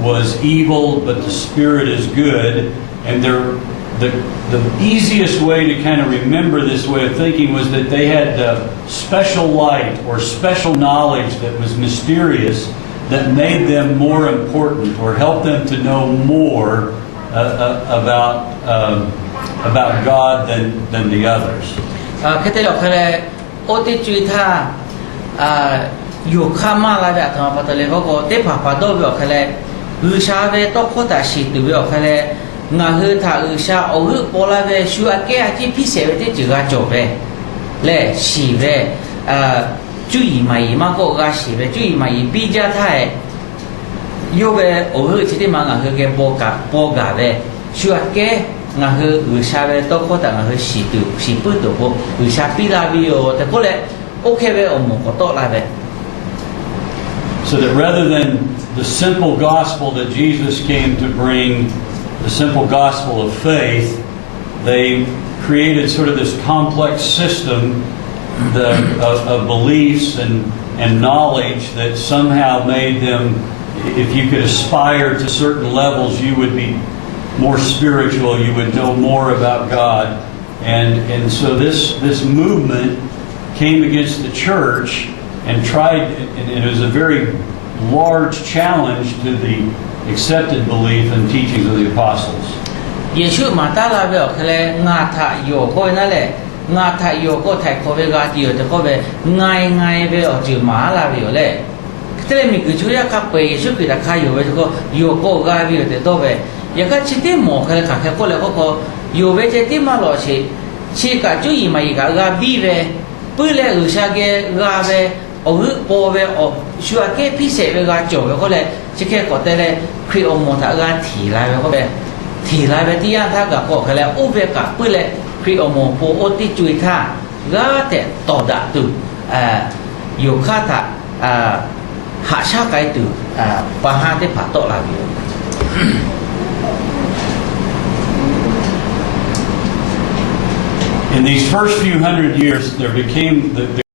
was evil, but the spirit is good, and the easiest way to kind of remember this way of thinking was that they had special light or special knowledge that was mysterious that made them more important or helped them to know more about God than the others. Nga hư tha ư sha o hư po la ve shu a ke a chi phi se ve te ji ga jo ve le shi ve chu yi ma yi ma ko ga shi ve chu yi ma yi bi ja tha e yo ve o hư chi ti ma nga hư ke po ga ve shu a ke nga hư ư sha ve to ko ta nga hư shi pu to po ư sha pi la bi yo te ko le o ke ve o mo ko to la ve. So that rather than the simple gospel that Jesus came to bring, the simple gospel of faith, they created sort of this complex system of beliefs and knowledge that somehow made them, if you could aspire to certain levels, you would be more spiritual, you would know more about God. And so this movement came against the church and tried, and it was a very large challenge to the accepted belief and teachings of the apostles. Yeshu mata la ve khale nga tha yo ko na le nga tha yo ko thai ko ve ga ti yo te ko ve ngai ve o ji ma la ve yo le tle mi gu chu ya ka pe yeshu pi da kha yo ve ko yo ko ga ve yo te to ve ya ka chi ti mo khale ka khe ko le ko yo ve che ti ma lo chi ka chu yi ma yi ga bi ve pu le u sha ge ga ve o hu po ve o shu a ke pi se ve ga jo ve ko le chi ke ko te le kri o mo tha ga thi la ve ko ve thì lại về tia tha cả có cái là u về cả bữa lệ khi ông mồ po ô ti chui tha gã để tỏ đã từ yêu khát thà hạ sa cái từ và ha để phạt tỏ là gì. In these first few hundred years, there became the